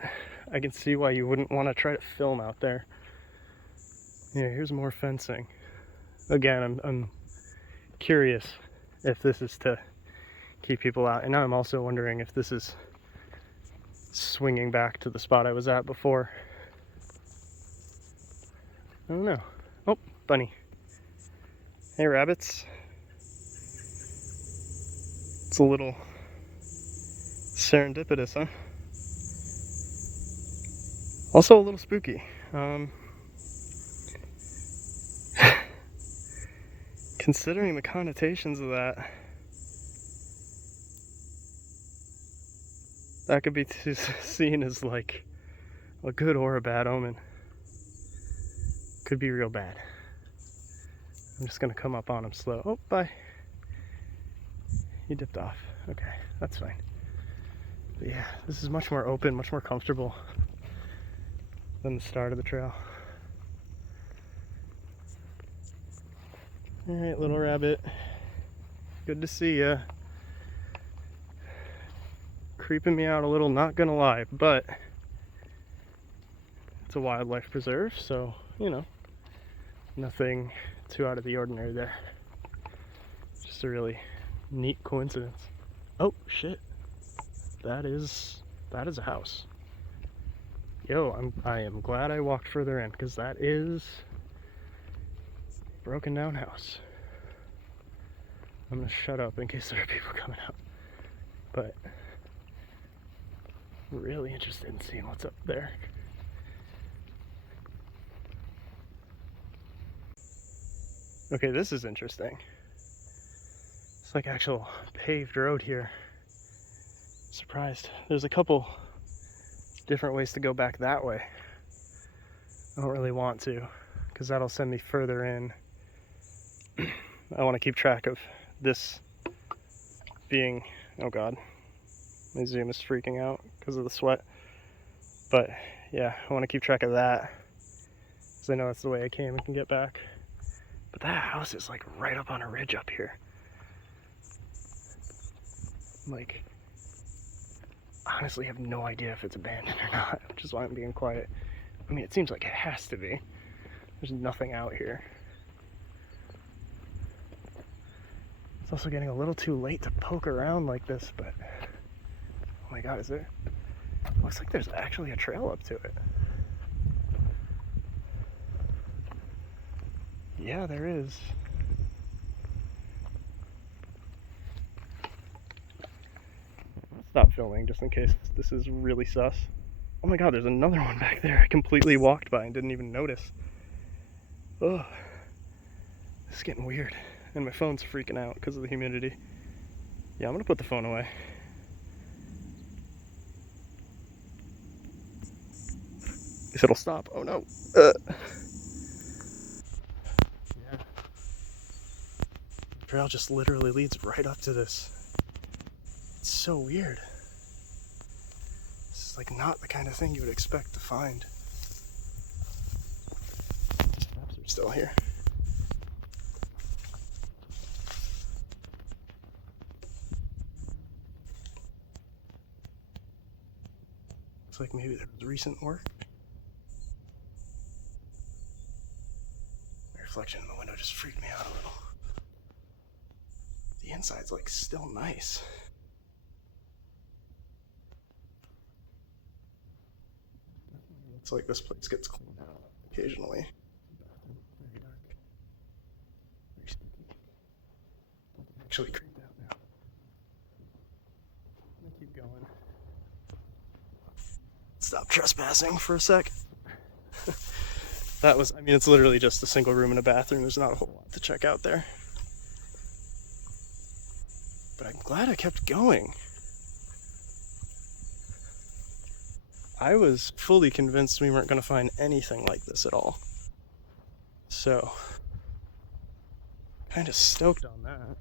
I can see why you wouldn't want to try to film out there. Yeah, here's more fencing. Again, I'm curious if this is to keep people out, and now I'm also wondering if this is swinging back to the spot I was at before. I don't know. Oh, bunny. Hey, rabbits. It's a little serendipitous, huh? Also a little spooky. Considering the connotations of that, that could be seen as like a good or a bad omen. Could be real bad. I'm just gonna come up on him slow. Oh, bye. He dipped off. Okay, that's fine. But yeah, this is much more open, much more comfortable than the start of the trail. All right, little rabbit. Good to see ya. Creeping me out a little, not gonna lie, but it's a wildlife preserve, so, you know, nothing too out of the ordinary there. Just a really neat coincidence. Oh, shit. That is a house. Yo, I am glad I walked further in, because that is a broken down house. I'm gonna shut up in case there are people coming out. But I'm really interested in seeing what's up there. Okay, this is interesting. It's like actual paved road here. Surprised. There's a couple different ways to go back that way. I don't really want to, because that'll send me further in. I want to keep track of this being, oh god, my zoom is freaking out because of the sweat. But yeah, I want to keep track of that, because I know that's the way I came and can get back. But that house is like right up on a ridge up here. Like, honestly have no idea if it's abandoned or not, which is why I'm being quiet. I mean, it seems like it has to be. There's nothing out here. It's also getting a little too late to poke around like this, but oh my god, is there? Looks like there's actually a trail up to it. Yeah, there is. Stop filming just in case this is really sus. Oh my god, there's another one back there I completely walked by and didn't even notice. Oh, it's getting weird. And my phone's freaking out because of the humidity. Yeah, I'm gonna put the phone away. If it'll stop. Oh no. Yeah. The trail just literally leads right up to this. It's so weird. This is like not the kind of thing you would expect to find. Maps are still here. Looks like maybe there was recent work. The reflection in the window just freaked me out a little. The inside's like still nice. Looks like this place gets cleaned out occasionally. Very dark. Very spooky. Actually creeped out now. I'm gonna keep going. Stop trespassing for a sec. That was, I mean, it's literally just a single room and a bathroom. There's not a whole lot to check out there. But I'm glad I kept going. I was fully convinced we weren't going to find anything like this at all. So, kind of stoked on that.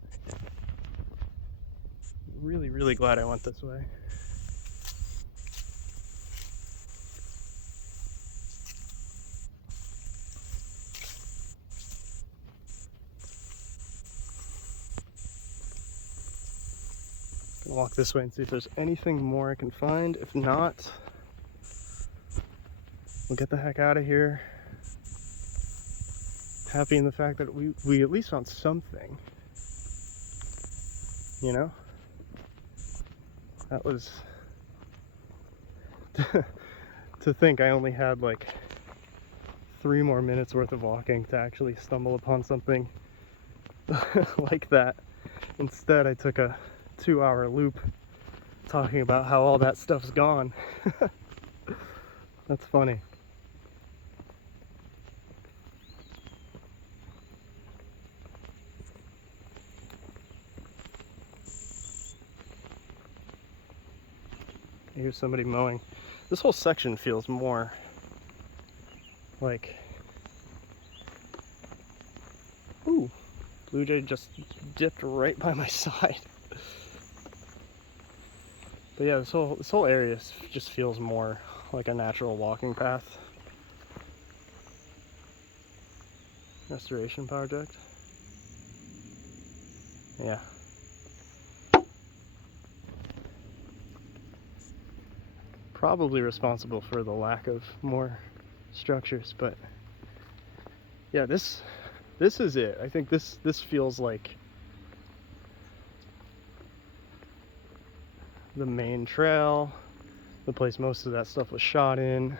Really, really glad I went this way. Gonna walk this way and see if there's anything more I can find. If not, we'll get the heck out of here. Happy in the fact that we at least found something. You know? That was... to think I only had like 3 more minutes worth of walking to actually stumble upon something like that. Instead, I took a 2-hour loop talking about how all that stuff's gone. That's funny. Here's somebody mowing. This whole section feels more like... Ooh, blue jay just dipped right by my side. But yeah, this whole area just feels more like a natural walking path. Restoration project. Yeah. Probably responsible for the lack of more structures, but yeah, this is it. I think this feels like the main trail, the place most of that stuff was shot in.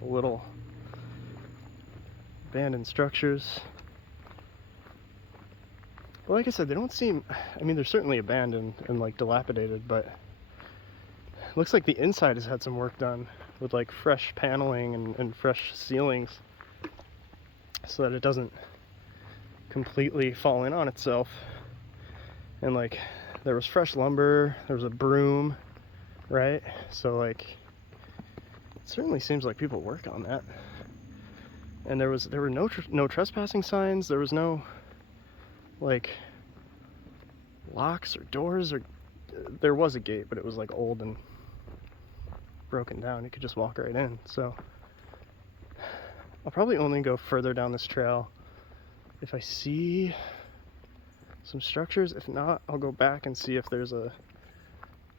The little abandoned structures. But like I said, they don't seem, I mean, they're certainly abandoned and like dilapidated, but it looks like the inside has had some work done with like fresh paneling and fresh ceilings so that it doesn't completely fall in on itself. And like there was fresh lumber, there was a broom, right? So like it certainly seems like people work on that. And there were no trespassing signs. There was no like locks or doors, or there was a gate, but it was like old and broken down. You could just walk right in. So I'll probably only go further down this trail if I see some structures. If not, I'll go back and see if there's a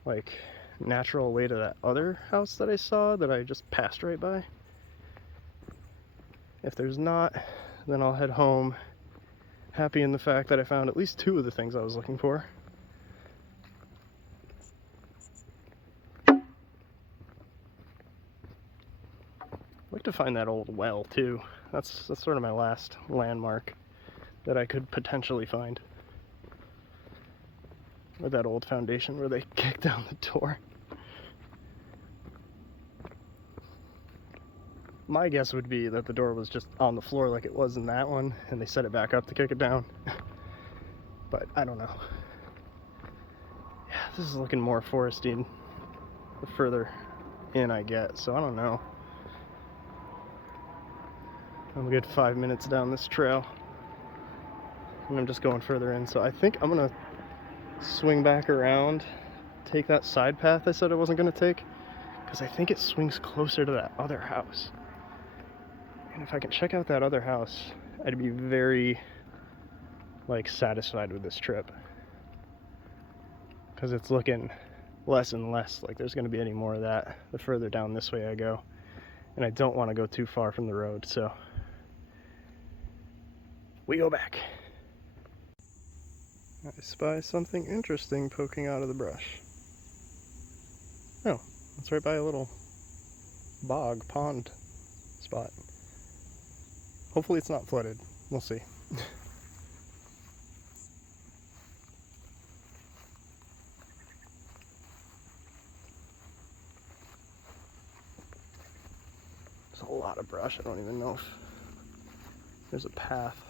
like natural way to that other house that I saw that I just passed right by. If there's not, then I'll head home, happy in the fact that I found at least 2 of the things I was looking for. I'd like to find that old well too. That's sort of my last landmark that I could potentially find. Or that old foundation where they kicked down the door. My guess would be that the door was just on the floor like it was in that one, and they set it back up to kick it down. But I don't know. Yeah, this is looking more foresty the further in I get, so I don't know. I'm a good 5 minutes down this trail, and I'm just going further in, so I think I'm gonna swing back around, take that side path I said I wasn't gonna take, because I think it swings closer to that other house. And if I can check out that other house, I'd be very, like, satisfied with this trip. Because it's looking less and less like there's going to be any more of that the further down this way I go. And I don't want to go too far from the road, so we go back. I spy something interesting poking out of the brush. Oh, it's right by a little bog pond spot. Hopefully it's not flooded. We'll see. There's a lot of brush. I don't even know if there's a path.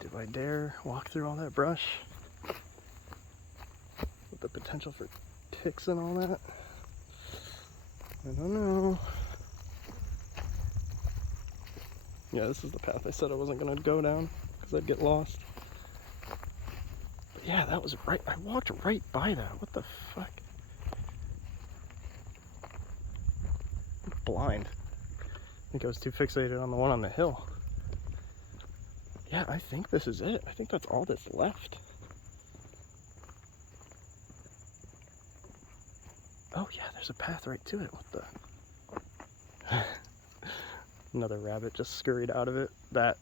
Do I dare walk through all that brush? With the potential for ticks and all that? I don't know. Yeah, this is the path I said I wasn't going to go down because I'd get lost. But yeah, that was right. I walked right by that. What the fuck? I'm blind. I think I was too fixated on the one on the hill. Yeah, I think this is it. I think that's all that's left. Oh yeah, there's a path right to it. What the? Another rabbit just scurried out of it. That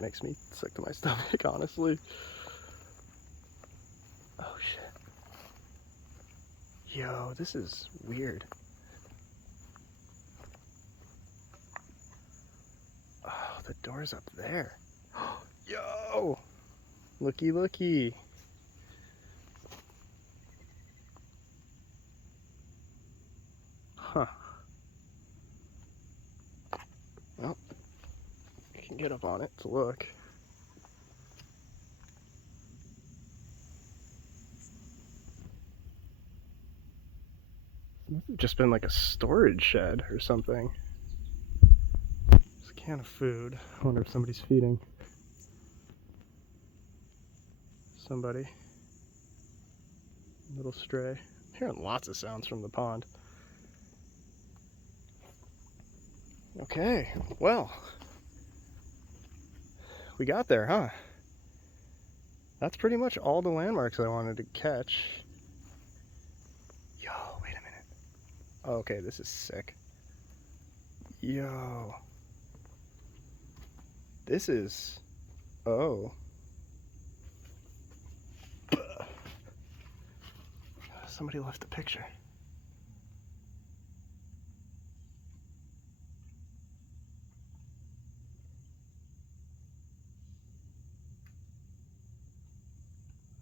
makes me sick to my stomach, honestly. Oh shit. Yo, this is weird. Oh, the door's up there. Yo! Looky, looky. Huh. Well, you can get up on it to look. This must have just been like a storage shed or something. There's a can of food. I wonder if somebody's feeding somebody. Little stray. I'm hearing lots of sounds from the pond. Okay, well, we got there, huh? That's pretty much all the landmarks I wanted to catch. Yo, wait a minute. Oh, okay, this is sick. Yo. This is... Oh. Somebody left a picture.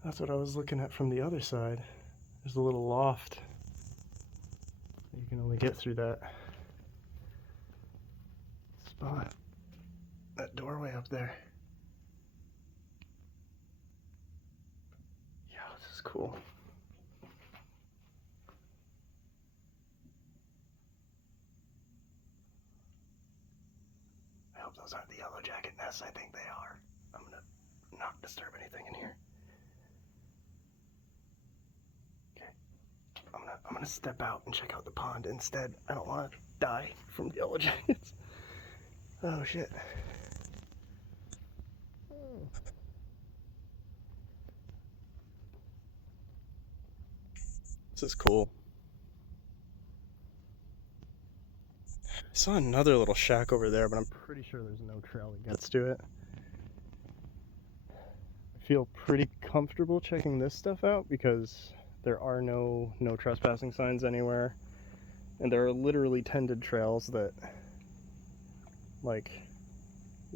That's what I was looking at from the other side. There's a little loft. You can only get through that spot. That doorway up there. Yeah, this is cool. I hope those aren't the yellow jacket nests. I think they are. I'm gonna not disturb anything in here. Okay. I'm gonna step out and check out the pond instead. I don't want to die from yellow jackets. Oh shit. This is cool. I saw another little shack over there, but I'm pretty sure there's no trail that gets to it. I feel pretty comfortable checking this stuff out because there are no trespassing signs anywhere. And there are literally tended trails that, like,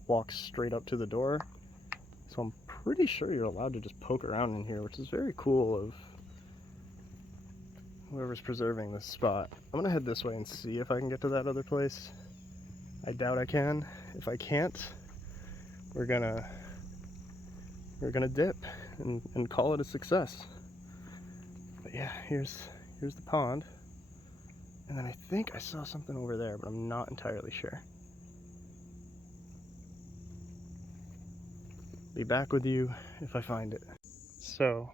walk straight up to the door. So I'm pretty sure you're allowed to just poke around in here, which is very cool of whoever's preserving this spot. I'm gonna head this way and see if I can get to that other place. I doubt I can. If I can't, we're gonna dip and call it a success. But yeah, here's the pond. And then I think I saw something over there, but I'm not entirely sure. Be back with you if I find it. So,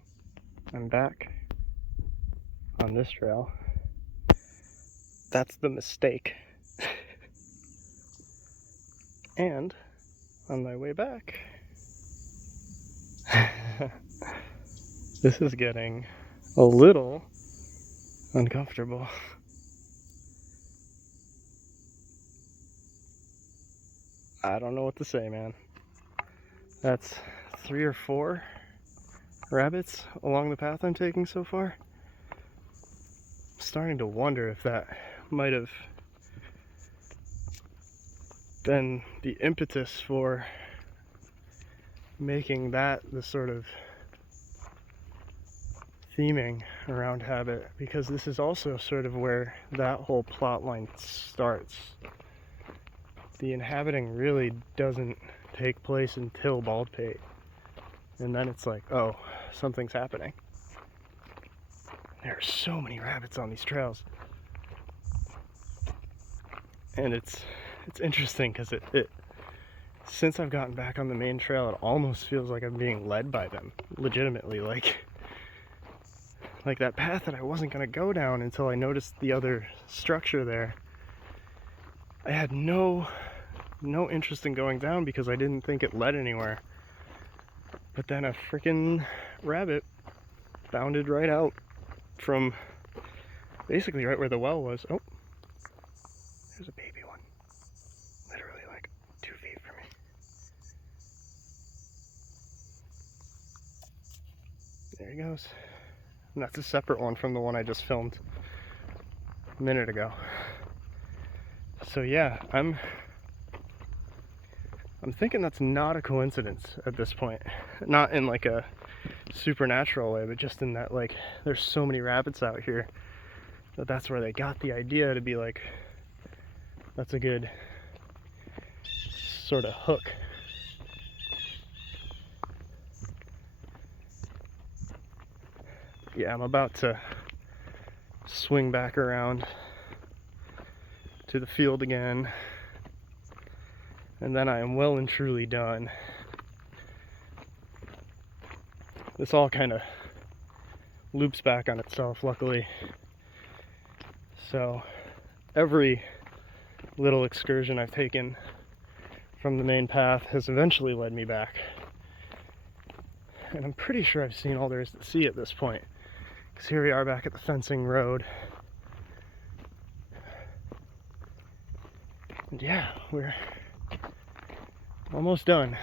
I'm back on this trail. That's the mistake. And on my way back, this is getting a little uncomfortable. I don't know what to say, man. That's 3 or 4 rabbits along the path I'm taking so far. I'm starting to wonder if that might have been the impetus for making that the sort of theming around Habit, because this is also sort of where that whole plot line starts. The inhabiting really doesn't take place until Baldpate, and then it's like, oh, something's happening. There are so many rabbits on these trails, and it's interesting because it since I've gotten back on the main trail, it almost feels like I'm being led by them, legitimately. Like that path that I wasn't gonna go down until I noticed the other structure there. I had no interest in going down because I didn't think it led anywhere. But then a freaking rabbit bounded right out from basically right where the well was. Oh, there's a baby one. Literally like 2 feet from me. There he goes. And that's a separate one from the one I just filmed a minute ago. So yeah, I'm thinking that's not a coincidence at this point. Not in like a supernatural way, but just in that, like, there's so many rabbits out here that that's where they got the idea to be like, that's a good sort of hook. Yeah, I'm about to swing back around to the field again, and then I am well and truly done. This all kind of loops back on itself, luckily. So every little excursion I've taken from the main path has eventually led me back. And I'm pretty sure I've seen all there is to see at this point, because here we are back at the fencing road. And yeah, we're almost done.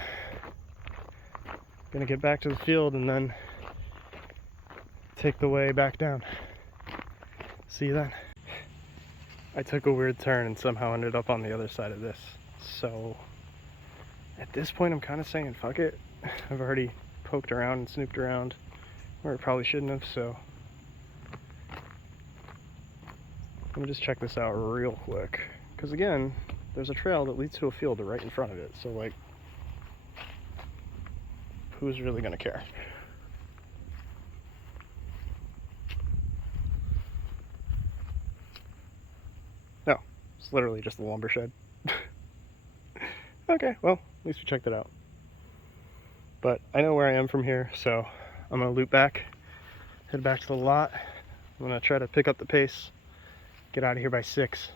Gonna get back to the field and then take the way back down. See you then. I took a weird turn and somehow ended up on the other side of this. So at this point I'm kind of saying fuck it. I've already poked around and snooped around where I probably shouldn't have, so let me just check this out real quick. Because again, there's a trail that leads to a field right in front of it, so like, who's really gonna care? No, it's literally just a lumber shed. Okay, well, at least we checked it out. But I know where I am from here, so I'm gonna loop back, head back to the lot. I'm gonna try to pick up the pace, get out of here by 6.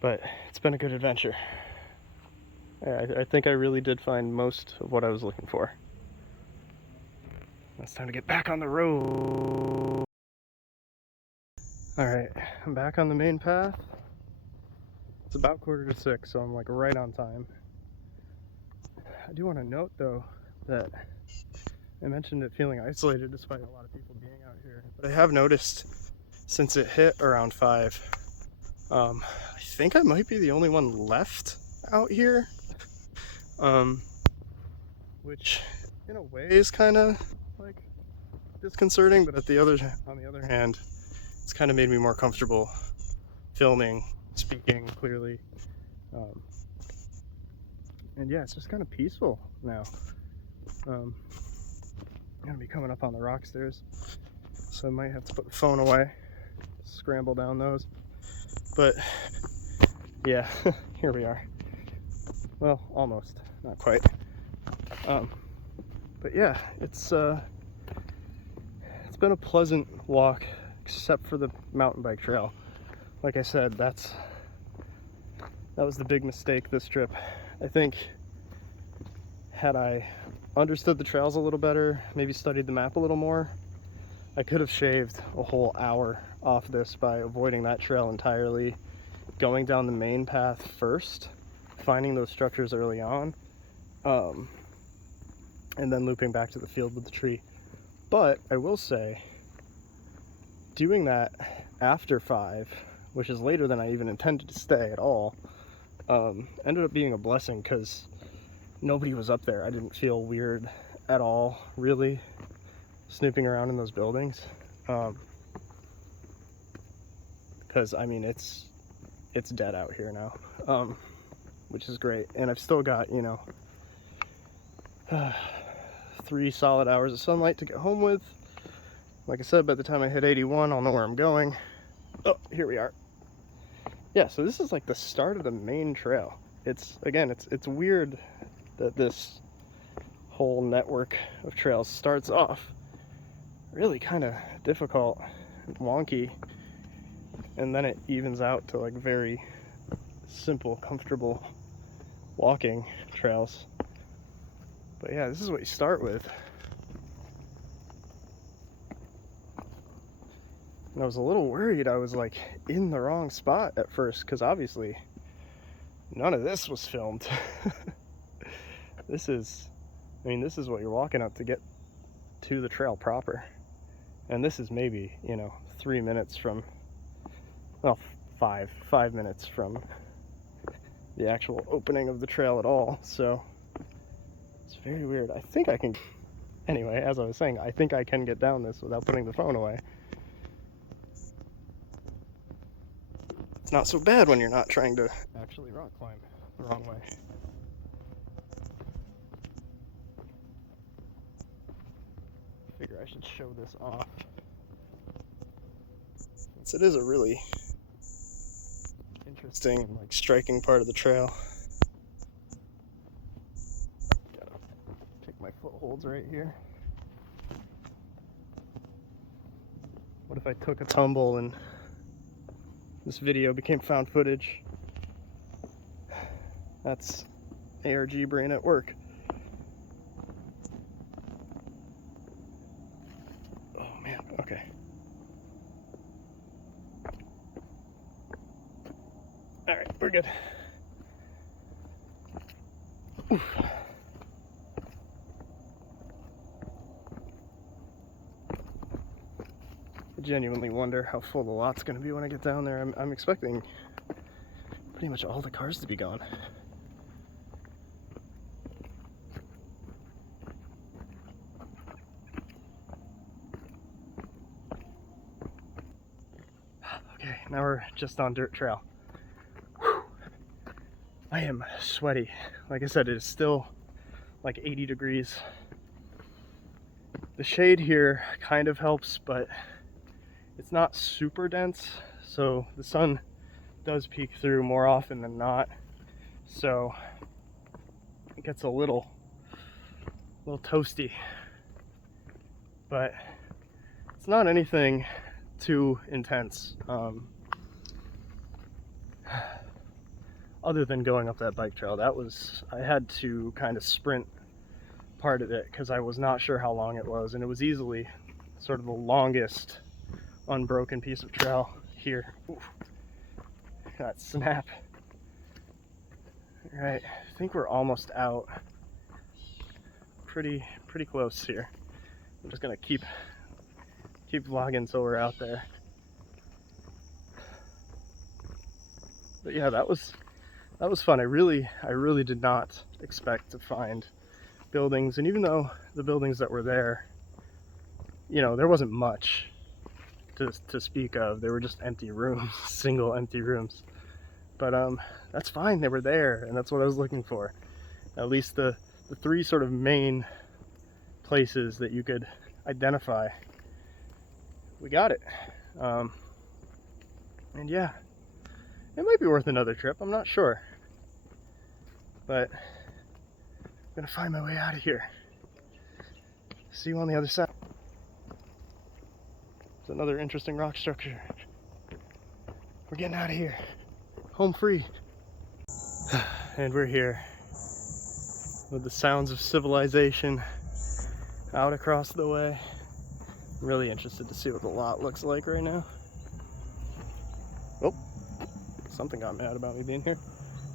But it's been a good adventure. I think I really did find most of what I was looking for. It's time to get back on the road. Alright, I'm back on the main path. It's about 5:45, so I'm like right on time. I do want to note though that I mentioned it feeling isolated despite a lot of people being out here. But I have noticed since it hit around 5, I think I might be the only one left out here. Which in a way is kind of like disconcerting, but on the other hand, it's kind of made me more comfortable filming, speaking clearly. And yeah, it's just kind of peaceful now. I'm gonna be coming up on the rock stairs, so I might have to put the phone away, scramble down those. But yeah, here we are. Well, almost, not quite. But yeah, it's been a pleasant walk, except for the mountain bike trail. Like I said, that was the big mistake this trip. I think had I understood the trails a little better, maybe studied the map a little more, I could have shaved a whole hour off this by avoiding that trail entirely, going down the main path first, finding those structures early on, and then looping back to the field with the tree. But I will say, doing that after 5, which is later than I even intended to stay at all, ended up being a blessing because nobody was up there. I didn't feel weird at all, really, snooping around in those buildings. Because, I mean, it's dead out here now, which is great. And I've still got, 3 solid hours of sunlight to get home with. Like I said, by the time I hit 81, I'll know where I'm going. Oh, here we are. Yeah, so this is like the start of the main trail. It's weird that this whole network of trails starts off really kind of difficult and wonky, and then it evens out to like very simple, comfortable walking trails. But yeah, this is what you start with. And I was a little worried I was like in the wrong spot at first, because obviously none of this was filmed. This is what you're walking up to get to the trail proper. And this is maybe, 3 minutes from, well, 5 minutes from the actual opening of the trail at all. So it's very weird. I think I can, anyway, as I was saying, I think I can get down this without putting the phone away. It's not so bad when you're not trying to actually rock climb the wrong way. Figure I should show this off, since it is a really interesting and like striking part of the trail. Gotta pick my footholds right here. What if I took a tumble and this video became found footage? That's ARG brain at work. Oh man, okay. Alright, we're good. Oof. I genuinely wonder how full the lot's going to be when I get down there. I'm expecting pretty much all the cars to be gone. Okay, now we're just on dirt trail. Whew. I am sweaty. Like I said, it is still like 80 degrees. The shade here kind of helps, but it's not super dense, so the sun does peek through more often than not, so it gets a little toasty, but it's not anything too intense, other than going up that bike trail. I had to kind of sprint part of it because I was not sure how long it was, and it was easily sort of the longest unbroken piece of trail here. Oof. That snap. All right, I think we're almost out. Pretty close here. I'm just gonna keep vlogging until we're out there. But yeah, that was fun. I really did not expect to find buildings, and even though the buildings that were there you know, there wasn't much to speak of. They were just empty rooms, single empty rooms. But that's fine, they were there, and that's what I was looking for. At least the three sort of main places that you could identify, we got it. And yeah, it might be worth another trip, I'm not sure. But I'm gonna find my way out of here. See you on the other side. It's another interesting rock structure. We're getting out of here. Home free. And we're here with the sounds of civilization out across the way. I'm really interested to see what the lot looks like right now. Oh, something got mad about me being here.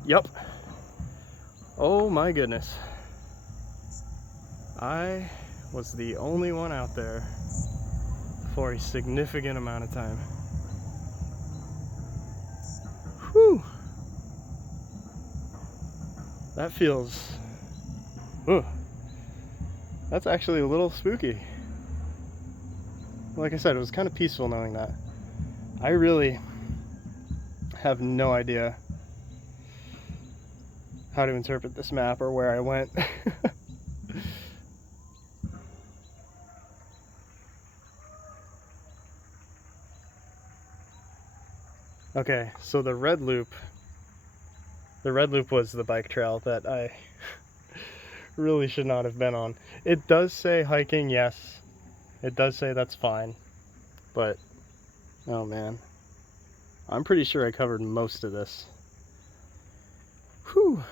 Yup. Oh my goodness. I was the only one out there for a significant amount of time. Whew. That feels... Ooh. That's actually a little spooky. Like I said, it was kind of peaceful knowing that. I really have no idea how to interpret this map or where I went. Okay, so the red loop was the bike trail that I really should not have been on. It does say hiking, yes. It does say that's fine. But, oh man. I'm pretty sure I covered most of this. Whew.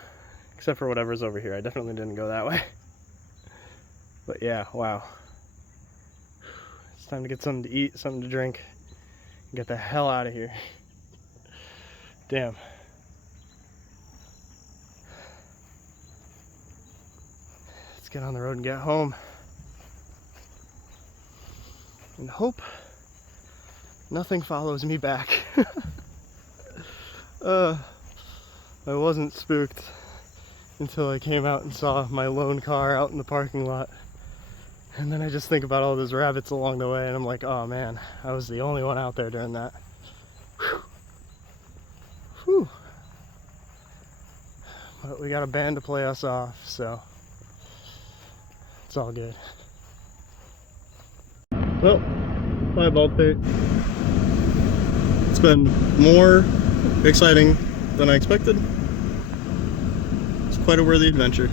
Except for whatever's over here. I definitely didn't go that way. But yeah, wow. It's time to get something to eat, something to drink. And get the hell out of here. Damn. Let's get on the road and get home. And hope nothing follows me back. I wasn't spooked until I came out and saw my lone car out in the parking lot. And then I just think about all those rabbits along the way and I'm like, oh man, I was the only one out there during that. Whew. Whew. But we got a band to play us off, so it's all good. Well, bye Baldpate. It's been more exciting than I expected. It's quite a worthy adventure.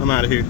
I'm out of here.